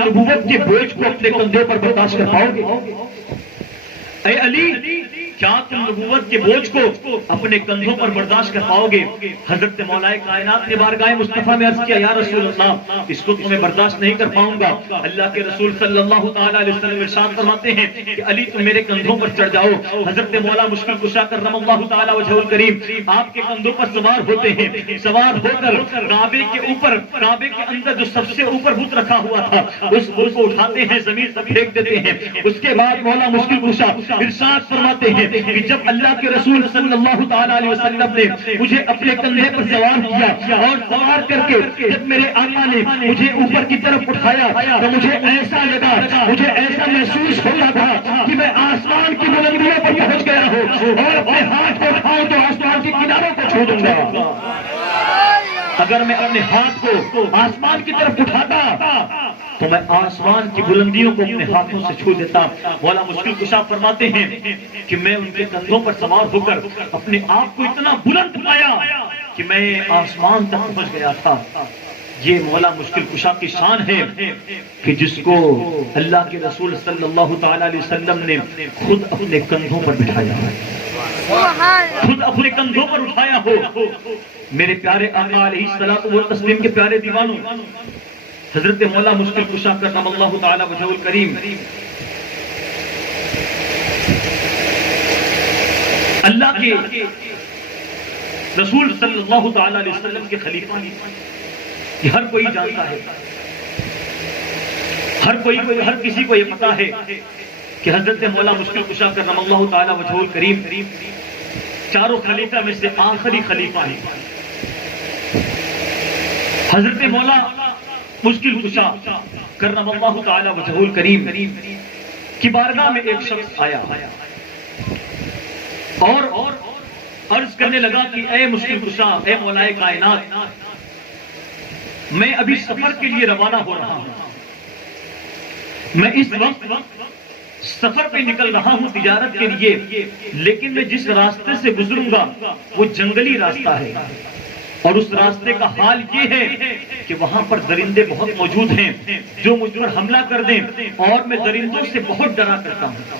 نبوت کے بوجھ کو اپنے کندھوں پر برداشت کر پاؤ گے؟ اے علی کیا تم نبوت کے بوجھ کو اپنے کندھوں پر برداشت کر پاؤ گے؟ حضرت مولا کائنات نے بارگاہ مصطفیٰ میں عرض کیا یا رسول اللہ اس کو تمہیں برداشت نہیں کر پاؤں گا. اللہ کے رسول صلی اللہ تعالیٰ علیہ وسلم ارشاد فرماتے ہیں کہ علی تم میرے کندھوں پر چڑھ جاؤ. حضرت مولا مشکل کشا کرم اللہ تعالیٰ وجہہ الکریم آپ کے کندھوں پر سوار ہوتے ہیں. سوار ہو کر کعبے کے اوپر کعبے کے اندر جو سب سے اوپر بت رکھا ہوا تھا اس بت کو اٹھاتے ہیں زمین پر پھینک دیتے ہیں. اس کے بعد مولا مشکل کشا ارشاد فرماتے ہیں کہ جب اللہ کے رسول صلی اللہ تعالیٰ علیہ وسلم نے مجھے اپنے کندھے پر سوار کیا اور سوار کر کے جب میرے آقا نے مجھے اوپر کی طرف اٹھایا تو مجھے ایسا لگا, مجھے ایسا محسوس ہوتا تھا کہ میں آسمان کی بلندیوں پر پہنچ گیا ہوں اور اپنے ہاتھ کو اٹھاؤں تو آسمان کے کناروں کو چھو دوں گا. اگر میں اپنے ہاتھ کو آسمان کی طرف اٹھاتا تو میں آسمان کی بلندیوں کو اپنے ہاتھوں سے چھو دیتا. مولا مشکل کشا فرماتے ہیں کہ میں ان کے کندھوں پر سوار ہو کر اپنے آپ کو اتنا بلند پایا کہ میں آسمان تک پہنچ گیا تھا. یہ مولا مشکل کشا کی شان ہے کہ جس کو اللہ کے رسول صلی اللہ تعالیٰ علیہ وسلم نے خود اپنے کندھوں پر بٹھایا, خود اپنے کندھوں پر اٹھایا ہو. میرے پیارے آقا علیہ الصلوۃ والتسلیم کے پیارے دیوانوں, حضرت مولا مشکل کشا کرم اللہ تعالیٰ وجہہ الکریم اللہ کے رسول صلی اللہ تعالیٰ علیہ وسلم کے خلیفہ ہیں. یہ ہر کوئی جانتا ہے, ہر کسی کو یہ پتا ہے کہ حضرت مولا مشکل کشا کرم اللہ تعالیٰ وجہہ الکریم چاروں خلیفہ میں سے آخری خلیفہ ہیں. حضرت مولا مشکل کشا کرم اللہ تعالیٰ وجہہ الکریم کی بارگاہ میں ایک شخص آیا اور عرض کرنے لگا کہ اے مشکل کشا, اے مولائے کائنات, میں ابھی سفر کے لیے روانہ ہو رہا ہوں. میں اس وقت سفر پہ نکل رہا ہوں تجارت کے لیے, لیکن میں جس راستے سے گزروں گا وہ جنگلی راستہ ہے اور اس راستے کا حال یہ ہے کہ وہاں پر درندے بہت موجود ہیں جو مجھ پر حملہ کر دیں, اور میں درندوں سے بہت ڈرا کرتا ہوں,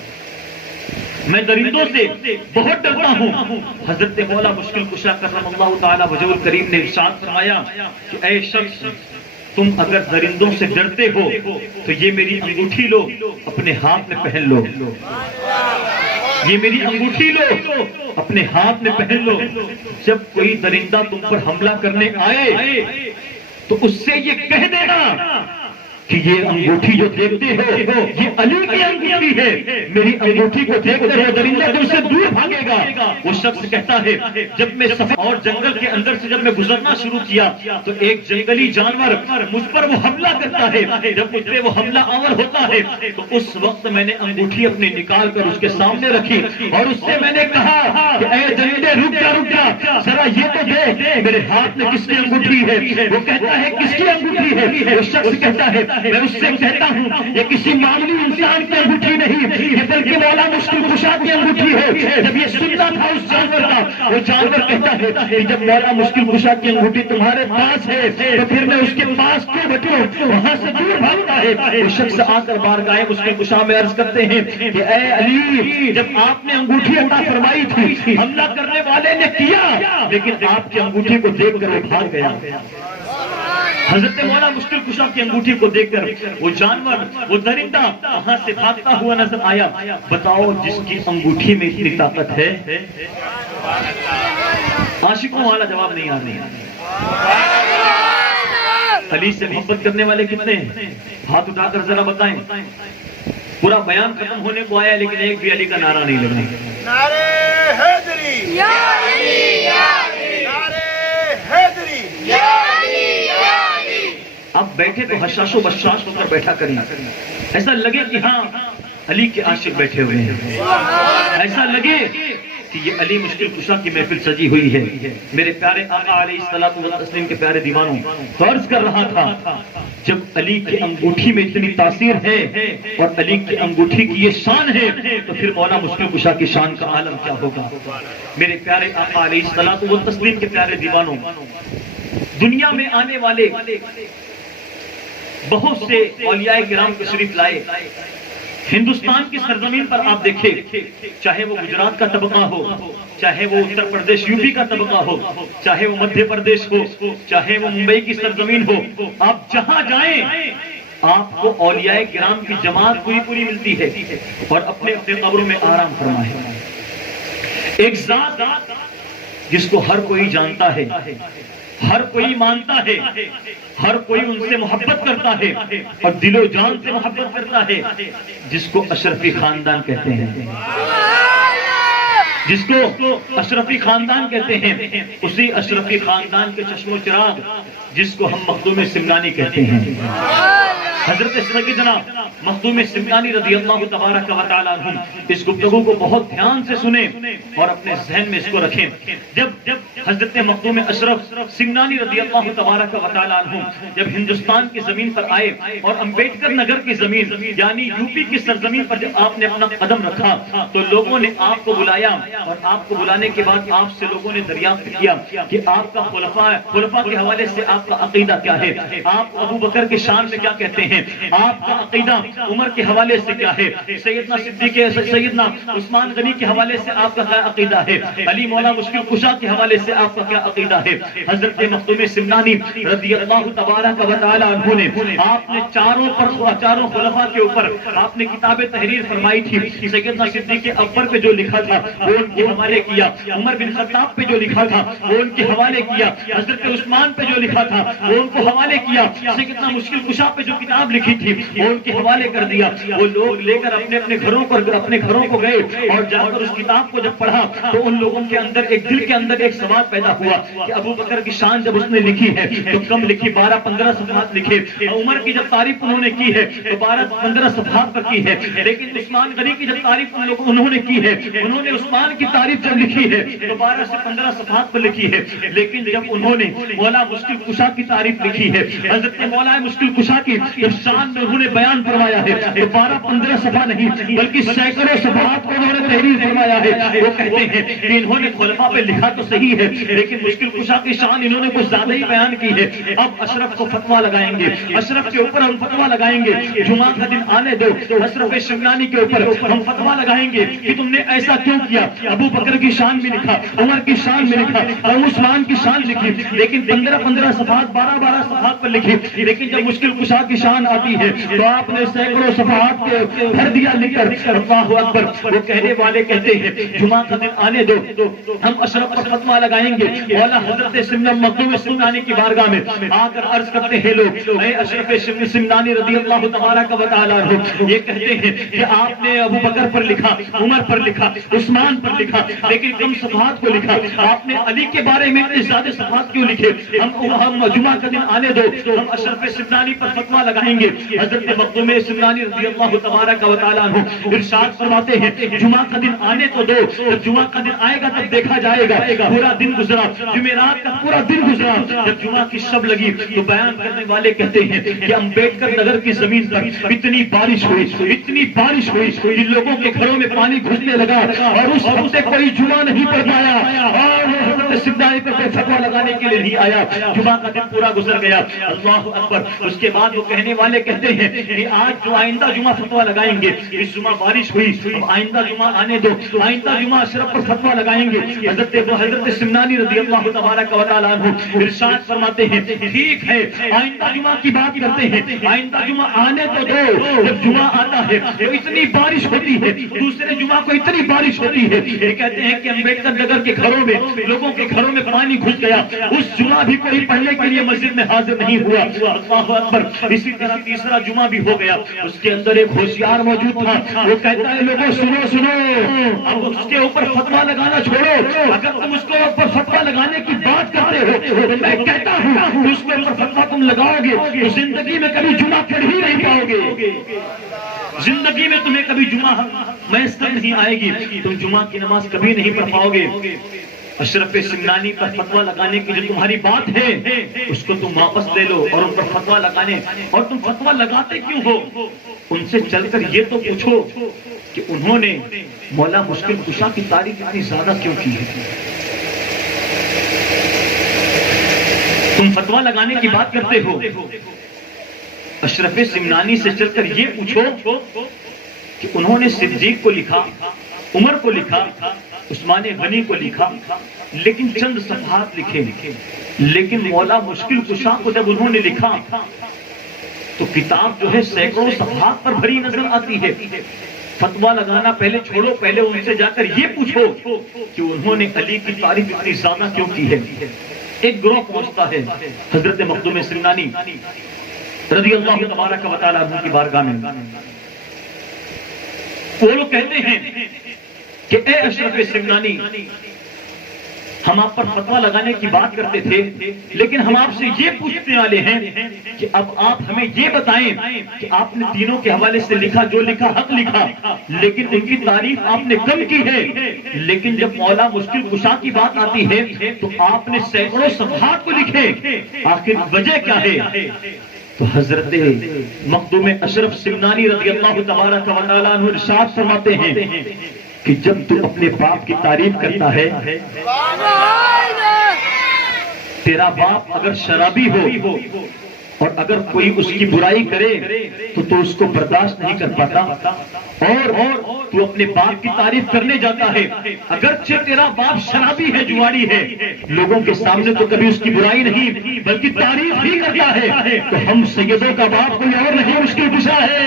میں درندوں سے بہت ڈرتا ہوں. حضرت مولا مشکل کشا کرم اللہ تعالیٰ وجہہ الکریم نے ارشاد فرمایا کہ اے شخص تم اگر درندوں سے ڈرتے ہو تو یہ میری انگوٹھی لو, اپنے ہاتھ میں پہن لو. یہ میری انگوٹھی لو, اپنے ہاتھ میں پہن لو. جب کوئی درندہ تم پر حملہ کرنے آئے تو اس سے یہ کہہ دینا کہ یہ انگوٹھی جو دیکھتے ہو یہ علی کی انگوٹھی ہے، میری انگوٹھی کو دیکھ کر وہ درندہ تم سے دور بھاگے گا۔ وہ شخص کہتا ہے جب میں سفر اور جنگل کے اندر سے جب میں گزرنا شروع کیا تو ایک جنگلی جانور مجھ پر وہ حملہ کرتا ہے، جب مجھ پہ وہ حملہ آور ہوتا ہے تو اس وقت میں نے انگوٹھی اپنی نکال کر اس کے سامنے رکھی اور اس سے میں نے کہا کہ اے درندے رک جا ذرا یہ تو دیکھ میرے ہاتھ میں کس کی انگوٹھی ہے۔ وہ کہتا ہے کس کی انگوٹھی ہے؟ وہ شخص کہتا ہے میں اس سے کہتا ہوں یہ کسی معمولی انسان کی انگوٹھی نہیں، یہ بلکہ مولا مشکل کشا کی انگوٹھی ہے۔ جب یہ سنتا تھا اس جانور کا، وہ جانور کہتا ہے کہ جب مولا مشکل کشا کی انگوٹھی تمہارے پاس ہے تو پھر میں اس کے پاس کیوں بچوں، وہاں سے دور بھاگتا ہے۔ وہ شخص آ کر بارگاہ مشکل کشا میں عرض کرتے ہیں کہ اے علی جب آپ نے انگوٹھی عطا فرمائی تھی حملہ کرنے والے نے کیا، لیکن آپ کی انگوٹھی کو دیکھ کر وہ بھاگ گیا۔ حضرت مولا مشکل کشا کی انگوٹھی کو دیکھ کر وہ جانور وہ درندہ وہاں سے بھاگتا ہوا نظر آیا۔ بتاؤ جس کی انگوٹھی میں اتنی طاقت ہے، عاشقوں والا جواب نہیں آ رہا۔ علی سے محبت کرنے والے کتنے ہیں؟ ہاتھ اٹھا کر ذرا بتائیں۔ پورا بیان ختم ہونے کو آیا لیکن ایک بھی علی کا نعرہ نہیں لگ رہا۔ نعرے حیدری یا علی یا علی، نعرے حیدری یا علی یا علی۔ اب بیٹھے تو حشاش و بشاش ہو کر بیٹھا کریں، ایسا لگے کہ ہاں علی کے عاشق بیٹھے ہوئے ہیں، ایسا لگے کہ یہ علی مشکل کشا کی محفل سجی ہوئی ہے۔ میرے پیارے آقا علیہ الصلوۃ والتسلیم کے پیارے دیوانوں، فرض کر رہا تھا جب علی کی انگوٹھی میں اتنی تاثیر ہے اور علی کی انگوٹھی کی یہ شان ہے تو پھر مولا مشکل کشا کی شان کا عالم کیا ہوگا۔ میرے پیارے آقا علیہ الصلوۃ والتسلیم کے پیارے دیوانوں، دنیا میں آنے والے بہت سے اولیاء کرام تشریف لائے۔ ہندوستان کی سرزمین پر آپ دیکھیں، چاہے وہ گجرات کا طبقہ ہو، چاہے وہ اتر پردیش یوپی کا طبقہ ہو، چاہے وہ مدھیہ پردیش ہو، چاہے وہ ممبئی کی سرزمین ہو، آپ جہاں جائیں آپ کو اولیاء کرام کی جماعت پوری پوری ملتی ہے اور اپنے اپنے قبروں میں آرام فرمائے۔ ایک ذات جس کو ہر کوئی جانتا ہے، ہر کوئی مانتا ہے، ہر کوئی ان سے محبت کرتا ہے اور دل و جان سے محبت کرتا ہے، جس کو اشرفی خاندان کہتے ہیں، جس کو اشرفی خاندان کہتے ہیں، اسی اشرفی خاندان کے چشم و چراغ جس کو ہم مخدوم سمنانی کہتے ہیں، حضرت سیدنا مخدوم سمنانی رضی اللہ تبارک و تعالیٰ عنہ۔ اس گفتگو کو بہت دھیان سے سنیں اور اپنے ذہن میں اس کو رکھیں۔ جب حضرت مخدوم اشرف سمنانی رضی اللہ تبارک و تعالیٰ عنہ جب ہندوستان کی زمین پر آئے اور امبیڈکر نگر کی زمین یعنی یوپی کی سرزمین پر جب آپ نے اپنا قدم رکھا تو لوگوں نے آپ کو بلایا اور آپ کو بلانے کے بعد آپ سے لوگوں نے دریافت کیا کہ آپ کا خلفاء کے حوالے سے آپ کا عقیدہ کیا ہے، آپ ابو بکر کی شان میں کیا کہتے ہیں، آپ کا عقیدہ عمر کے حوالے سے کیا ہے، سیدنا صدیق سیدنا عثمان غنی کے حوالے سے آپ کا کیا عقیدہ ہے، علی مولا مشکل کشا کے حوالے سے آپ کا کیا عقیدہ ہے۔ حضرت مخدوم سمنانی رضی اللہ تبارک و تعالی عنہ نے آپ نے چاروں خلفاء کے اوپر آپ نے کتاب تحریر فرمائی تھی۔ سیدنا صدیق اکبر پہ جو لکھا تھا وہ ان کے حوالے کیا، عمر بن خطاب پہ جو لکھا تھا وہ ان کے حوالے کیا، حضرت عثمان پہ جو لکھا تھا وہ ان کو حوالے کیا، سیدنا مشکل کشا پہ جو کتاب لکھی تھی وہ ان کے حوالے کر دیا۔ وہ لوگ لے کر اپنے گھروں کو گئے اور جا کر اس کتاب کو جب پڑھا تو ان لوگوں کے اندر ایک دل کے اندر ایک سوال پیدا ہوا کہ ابو بکر کی شان جب اس نے لکھی ہے تو کم لکھی، 12-15 صفحات لکھے، عمر کی جب تعریف انہوں نے کی ہے تو 12-15 صفحات پر کی ہے، لیکن عثمان غنی کی جب تعریف انہوں نے کی ہے، انہوں نے عثمان کی تعریف جب لکھی ہے تو 12 سے 15 صفحات پر لکھی ہے، لیکن جب انہوں نے مولا مشکل کشا کی تعریف لکھی ہے، حضرت مولا مشکل کشا کی جب شان میں انہوں نے بیان فرمایا ہے تو 12-15 صفحہ نہیں بلکہ سینکڑوں صفحات کو انہوں نے تحریر فرمایا ہے۔ وہ کہتے ہیں کہ انہوں نے خلفاء پہ لکھا تو صحیح ہے لیکن مشکل کشا کی شان انہوں نے کچھ زیادہ ہی بیان کی ہے۔ اب اشرف کو فتویٰ لگائیں گے، اشرف کے اوپر ہم فتویٰ لگائیں گے، جمعہ کا دن آنے دو، اشرف شمنانی کے اوپر ہم فتویٰ لگائیں گے کہ تم نے ایسا کیوں کیا۔ ابو بکر کی شان میں لکھا، عمر کی شان میں لکھا، اور عثمان کی شان لکھی، لیکن 15-15 صفحات 12-12 صفحات پر لکھی، لیکن جب مشکل کشا کی شان شان آتی ہے تو آپ نے سینکڑوں صفحات کے بھر دیا لکھ کر اللہ اکبر. وہ کہنے والے کہتے ہیں جمعہ کا دن آنے دو, ہم اشرف پر فتویٰ لگائیں گے. مولا حضرت سمنانی مخدوم سمنانی کی بارگاہ میں آ کر عرض کرتے ہیں لوگ, اے اشرف سمنانی رضی اللہ تبارک و تعالیٰ عنہ, یہ کہتے ہیں کہ آپ نے ابو بکر پر لکھا, عمر پر لکھا, عثمان پر لکھا, لیکن کم صفحات کو لکھا. آپ نے علی کے بارے میں اتنے زیادہ صفحات کیوں لکھے؟ ہم جمعہ کا دن آنے دو, ہم اشرف سمنانی پر فتویٰ لگائیں گے. حضرت مخدوم سمنانی رضی اللہ تبارک و تعالیٰ عنہ ارشاد فرماتے ہیں جمعہ کا دن آنے تو دو, جب جمعہ کا دن آئے گا تب دیکھا جائے گا. پورا دن گزرا, جمعرات کا پورا دن گزرا, جب جمعہ کی شب لگی تو بیان کرنے والے کہتے ہیں کہ امبیڈکر نگر کی زمین پر اتنی بارش ہوئی, اتنی بارش ہوئی, ان لوگوں کے گھروں میں پانی گھسنے لگا اور اس ہفتے کوئی جمعہ نہیں پڑھ پایا اور حضرت سمنانی پر کوئی فتویٰ لگانے کے لیے نہیں آیا. جمعہ کا دن پورا گزر گیا. اللہ اکبر. اس کے بعد وہ کہنے والے کہتے ہیں کہ آج جو آئندہ جمعہ فتویٰ لگائیں گے, اس جمعہ بارش ہوئی, اب آئندہ جمعہ آنے دو, آئندہ جمعہ اشرف پر فتویٰ لگائیں گے. حضرت سمنانی رضی اللہ تبارک و تعالیٰ عنہ ارشاد فرماتے ہیں ٹھیک ہے آئندہ جمعہ کی بات کرتے ہیں, آئندہ جمعہ آنے تو دو. جب جمعہ آتا ہے تو اتنی بارش ہوتی ہے, دوسرے جمعہ کو اتنی بارش ہوتی ہے, یہ کہتے ہیں کہ امبیڈکر نگر کے گھروں میں, لوگوں کے گھروں میں پانی گھس گیا. اس جمعہ بھی کوئی پڑھنے کے لیے مسجد میں حاضر نہیں ہوا. اللہ اکبر. اسی طرح تیسرا جمعہ بھی ہو گیا. اس کے اندر ایک ہوشیار موجود تھا, وہ کہتا ہے لوگوں سنو سنو, اب اس کے اوپر فتویٰ لگانا چھوڑو. اگر تم اس کے اوپر فتویٰ لگانے کی بات کرتے ہو تو میں کہتا ہوں کہ اس کے اوپر فتویٰ تم لگاؤ گے تو زندگی میں کبھی جمعہ پڑھ ہی نہیں پاؤ گے. زندگی میں تمہیں کبھی جمعہ میسر نہیں آئے گی, تم جمعہ کی نماز کبھی نہیں پڑھ پاؤ گے. اشرف سمنانی پر فتویٰ لگانے کی جو تمہاری بات ہے اس کو تم واپس لے لو اور ان پر فتویٰ لگانے, اور تم فتویٰ لگاتے کیوں ہو ان سے چل کر یہ تو پوچھو کہ انہوں نے مولا مشکل کشا کی تعریف اتنی زیادہ کیوں کی ہے. تم فتویٰ لگانے کی بات کرتے ہو, اشرف سمنانی سے چل کر یہ پوچھو کہ انہوں نے صدیق کو لکھا, عمر کو لکھا, عثمان غنی کو لکھا, لیکن چند صفحات لکھے, لیکن مولا مشکل کشا کو جب انہوں نے لکھا تو کتاب جو ہے سینکڑوں صفحات پر بھری نظر آتی ہے. فتویٰ لگانا پہلے چھوڑو, پہلے ان سے جا کر یہ پوچھو کہ انہوں نے علی کی تعریف اتنی زیادہ کیوں کی ہے. ایک گروہ پہنچتا ہے حضرت مخدوم سمنانی رضی اللہ تبارک و تعالیٰ عنہ کی بارگاہ میں. وہ لوگ کہتے ہیں کہ اے اشرف سمنانی, ہم آپ پر فتویٰ لگانے کی بات کرتے تھے, لیکن ہم آپ سے یہ پوچھنے والے ہیں کہ اب آپ ہمیں یہ بتائیں کہ آپ نے تینوں کے حوالے سے لکھا, جو لکھا حق لکھا, لیکن ان کی تعریف آپ نے کم کی ہے, لیکن جب مولا مشکل کشا کی بات آتی ہے تو آپ نے سینکڑوں صفحات کو لکھے, آخر وجہ کیا ہے؟ تو حضرت مخدوم اشرف سمنانی رضی اللہ تبارک و تعالیٰ عنہ ارشاد فرماتے ہیں کہ جب تو اپنے باپ کی تعریف کرتا ہے, تیرا باپ اگر شرابی ہو اور اگر کوئی اس کی برائی کرے تو اس کو برداشت نہیں کر پاتا, اور تو اپنے باپ کی تعریف کرنے جاتا ہے, اگرچہ تیرا باپ شرابی ہے, جواری ہے, لوگوں کے سامنے تو کبھی اس کی برائی نہیں بلکہ تعریف ہی کرتا ہے, تو ہم سیدوں کا باپ کوئی اور نہیں مشکل کشا ہے.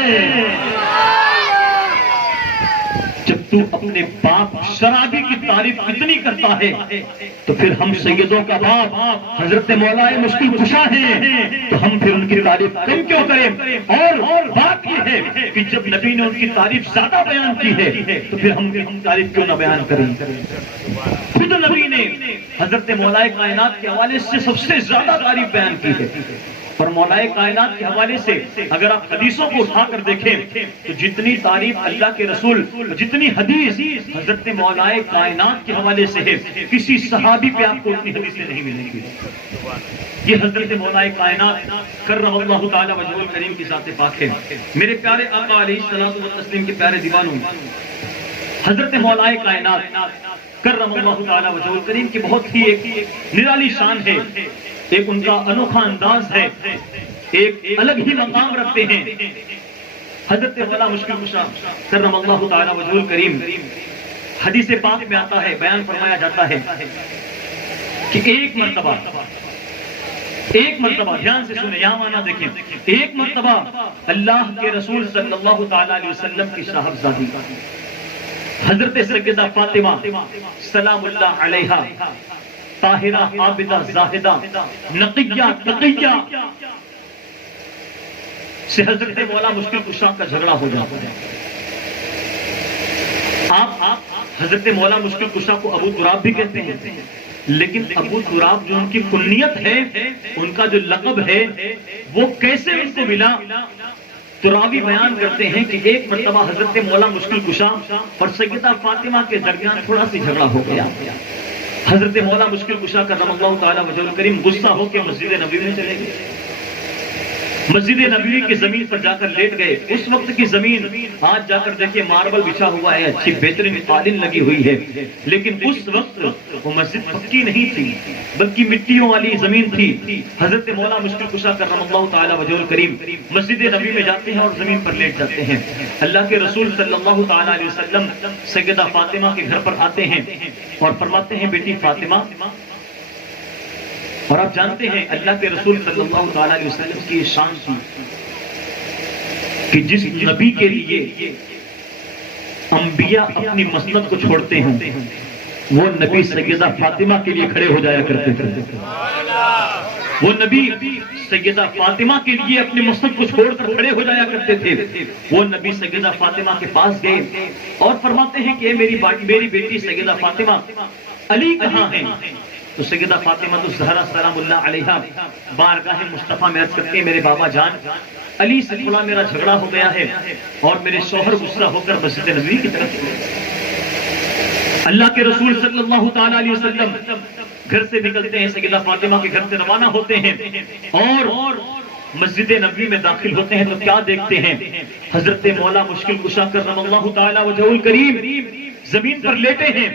جب تو اپنے باپ شرابی کی تعریف اتنی کرتا ہے تو پھر ہم سیدوں کا باپ حضرت مولا مشکل کشا ہیں, تو ہم پھر ان کی تعریف کم کیوں کریں؟ اور بات یہ ہے کہ جب نبی نے ان کی تعریف زیادہ بیان کی ہے تو پھر ہم تعریف کیوں نہ بیان کریں؟ خود نبی نے حضرت مولا کائنات کے حوالے سے سب سے زیادہ تعریف بیان کی ہے, اور مولا کائنات کے حوالے سے اگر آپ حدیثوں کو اٹھا کر دیکھیں تو جتنی تعریف اللہ کے رسول, جتنی حدیث حضرت مولا کائنات کے حوالے سے ہے, کسی صحابی پہ آپ کو اتنی حدیثیں نہیں ملیں گی. یہ حضرت مولا کائنات کرم اللہ تعالی وجہہ الکریم کی ذات پاک ہے. میرے پیارے آقا علیہ الصلوۃ والتسلیم کے پیارے دیوانوں, حضرت مولا کائنات کرم اللہ تعالی وجہہ الکریم کی بہت ہی ایک نرالی شان ہے, ایک ان کا انوکھا انداز ہے, ایک الگ ہی مقام رکھتے ہیں. حضرت مولا مشکل کشا کرم اللہ تعالی وجہہ الکریم, حدیث پاک میں آتا ہے, بیان فرمایا جاتا ہے کہ ایک مرتبہ ایک مرتبہ دھیان سے سنیں، یہاں معنی دیکھیں، ایک مرتبہ اللہ کے رسول صلی اللہ تعالی علیہ وسلم کی صاحبزادی حضرت سیدہ فاطمہ سلام اللہ علیہا، طاہرہ عابدہ زاہدہ نقیہ تقیہ سے حضرت مولا مشکل کشا کا جھگڑا ہو جاتا ہے۔ آپ حضرت مولا مشکل کشا کو ابو تراب بھی کہتے ہیں، لیکن ابو تراب جو ان کی کنیت ہے، ان کا جو لقب ہے، وہ کیسے ان کو ملا؟ تراوی بیان کرتے ہیں کہ ایک مرتبہ حضرت مولا مشکل کشا اور سیدہ فاطمہ کے درمیان تھوڑا سی جھگڑا ہو گیا۔ حضرت مولا مشکل کشا کرم اللہ تعالی وجہ الکریم غصہ ہو کے مسجد نبوی میں چلے گئے، مسجد نبوی کی زمین پر جا کر لیٹ گئے۔ اس وقت کی زمین آج جا کر دیکھیے ماربل بچھا ہوا ہے، اچھی بہترین قالین لگی ہوئی ہے، لیکن اس وقت وہ مسجد پکی نہیں تھی بلکہ مٹیوں والی زمین تھی۔ حضرت مولا مشکل کشا کرم اللہ تعالی وجہ الکریم مسجد نبوی میں جاتے ہیں اور زمین پر لیٹ جاتے ہیں۔ اللہ کے رسول صلی اللہ تعالی علیہ وسلم سیدہ فاطمہ کے گھر پر آتے ہیں اور فرماتے ہیں بیٹی فاطمہ، اور آپ جانتے ہیں اللہ کے رسول صلی اللہ تعالی علیہ وسلم کی شان تھی کہ جس نبی کے لیے انبیاء اپنی مسند کو چھوڑتے ہیں وہ نبی سیدہ فاطمہ کے لیے کھڑے ہو جایا کرتے تھے۔ وہ نبی سیدہ فاطمہ کے لیے اپنی مسند کو چھوڑ کر کھڑے ہو جایا کرتے تھے۔ وہ نبی سیدہ فاطمہ کے پاس گئے اور فرماتے ہیں کہ میری بیٹی سیدہ فاطمہ، علی کہاں ہیں؟ تو سیدہ فاطمہ تو زہرا سلام اللہ علیہا بارگاہ مصطفیٰ میں عرض کرتے ہیں میرے بابا جان، علی سے تھوڑا میرا جھگڑا ہو گیا ہے اور میرے شوہر غصہ ہو کر مسجد نبوی کی طرف گئے۔ اللہ کے رسول صلی اللہ تعالی علیہ وسلم گھر سے نکلتے ہیں، سیدہ فاطمہ کے گھر سے روانہ ہوتے ہیں اور مسجد نبوی میں داخل ہوتے ہیں تو کیا دیکھتے ہیں؟ حضرت مولا مشکل کشا کرم اللہ تعالی وجہ الکریم زمین پر لیٹے ہیں،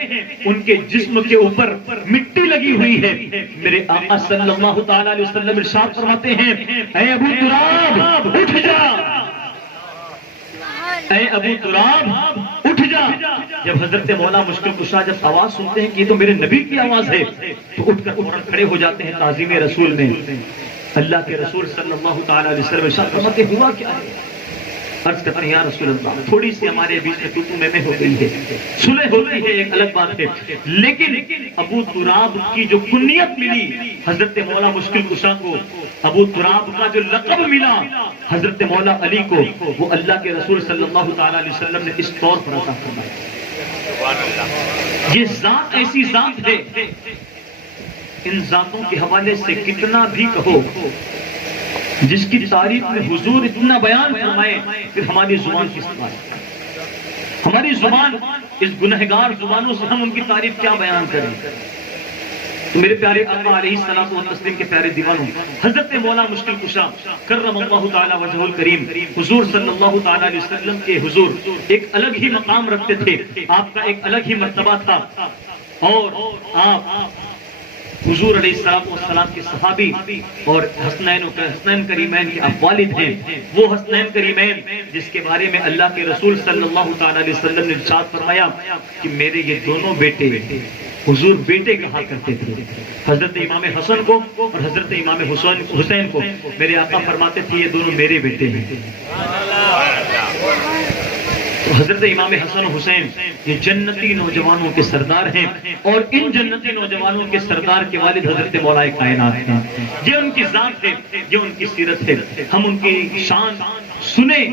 ان کے جسم کے اوپر مٹی لگی ہوئی ہے۔ میرے آقا صلی اللہ تعالی علیہ وسلم ارشاد فرماتے ہیں، اے ابو تراب اٹھ جا، اے ابو تراب اٹھ جا۔ جب حضرت مولا مشکل کشا جب آواز سنتے ہیں کہ یہ تو میرے نبی کی آواز ہے تو اٹھ کر فوراً کھڑے ہو جاتے ہیں تعظیم رسول میں۔ اللہ کے رسول صلی اللہ تعالی علیہ وسلم ارشاد فرماتے ہیں ہوا کیا ہے؟ عرض کرتے ہیں یا رسول اللہ تھوڑی سی ہمارے بیچ میں تو میں ہو گئی ہے، صلح ہوتی ہے ایک الگ بات ہے، لیکن ابو تراب کی جو کنیت ملی حضرت مولا مشکل کشا کو، ابو تراب کا جو لقب ملا حضرت مولا علی کو، وہ اللہ کے رسول صلی اللہ تعالی علیہ وسلم نے اس طور پر عطا فرمایا۔ یہ ذات ایسی ذات ہے، ان ذاتوں کے حوالے سے کتنا بھی کہو، جس کی تعریف میں حضور اتنا بیان فرمائے پھر ہماری زبان کس طرح، ہماری زبان اس گنہگار زبانوں سے ہم ان کی تعریف کیا بیان کریں؟ تو میرے پیارے آقا علیہ الصلوۃ والتسلیم کے پیارے دیوانوں، حضرت مولا مشکل کشا کرم اللہ تعالی وجہ الکریم حضور صلی اللہ تعالی علیہ وسلم کے حضور ایک الگ ہی مقام رکھتے تھے، آپ کا ایک الگ ہی مرتبہ تھا، اور آپ حضور علیہ السلام کے صحابی اور حسنین کریمین کے آپ والد ہیں، وہ حسنین کریمین جس کے بارے میں اللہ کے رسول صلی اللہ تعالی علیہ وسلم نے ارشاد فرمایا کہ میرے یہ دونوں بیٹے، حضور بیٹے کہا کرتے تھے، حضرت امام حسن کو اور حضرت امام حسین کو میرے آقا فرماتے تھے یہ دونوں میرے بیٹے ہیں۔ حضرت امام حسن و حسین یہ جنتی نوجوانوں کے سردار ہیں، اور ان جنتی نوجوانوں کے سردار کے والد حضرت مولا کائنات ہیں۔ یہ ان کی ذات ہے، یہ ان کی سیرت ہے۔ ہم ان کی شان سنیں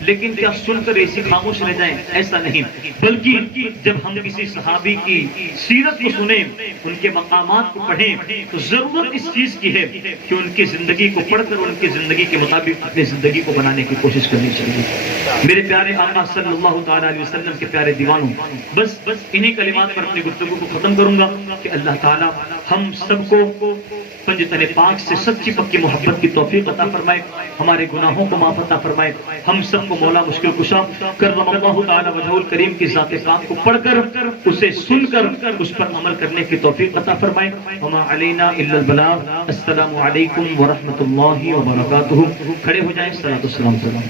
لیکن کیا سن کر ایسی خاموش رہ جائیں؟ ایسا نہیں، بلکہ جب ہم کسی صحابی کی سیرت کو سنیں، ان کے مقامات کو پڑھیں، تو ضرورت اس چیز کی ہے کہ ان کی زندگی کو پڑھ کر ان کی زندگی کے مطابق اپنی زندگی کو بنانے کی کوشش کرنی چاہیے۔ میرے پیارے آقا صلی اللہ تعالی علیہ وسلم کے پیارے دیوانوں، بس انہی کلمات پر اپنی گفتگو کو ختم کروں گا کہ اللہ تعالی ہم سب کو پنجتن پاک سے سچی پکی محبت کی توفیق عطا فرمائے، ہمارے گناہوں کو معاف عطا فرمائے، ہم سب کو مولا مشکل کشا کرم اللہ تعالی وجہ الکریم کی ذات پاک کو پڑھ کر، اسے سن کر اس پر عمل کرنے کی توفیق عطا فرمائے۔ وما علینا الا البلاغ۔ السلام علیکم ورحمۃ اللہ وبرکاتہ۔ کھڑے ہو جائیں، صلاۃ والسلام۔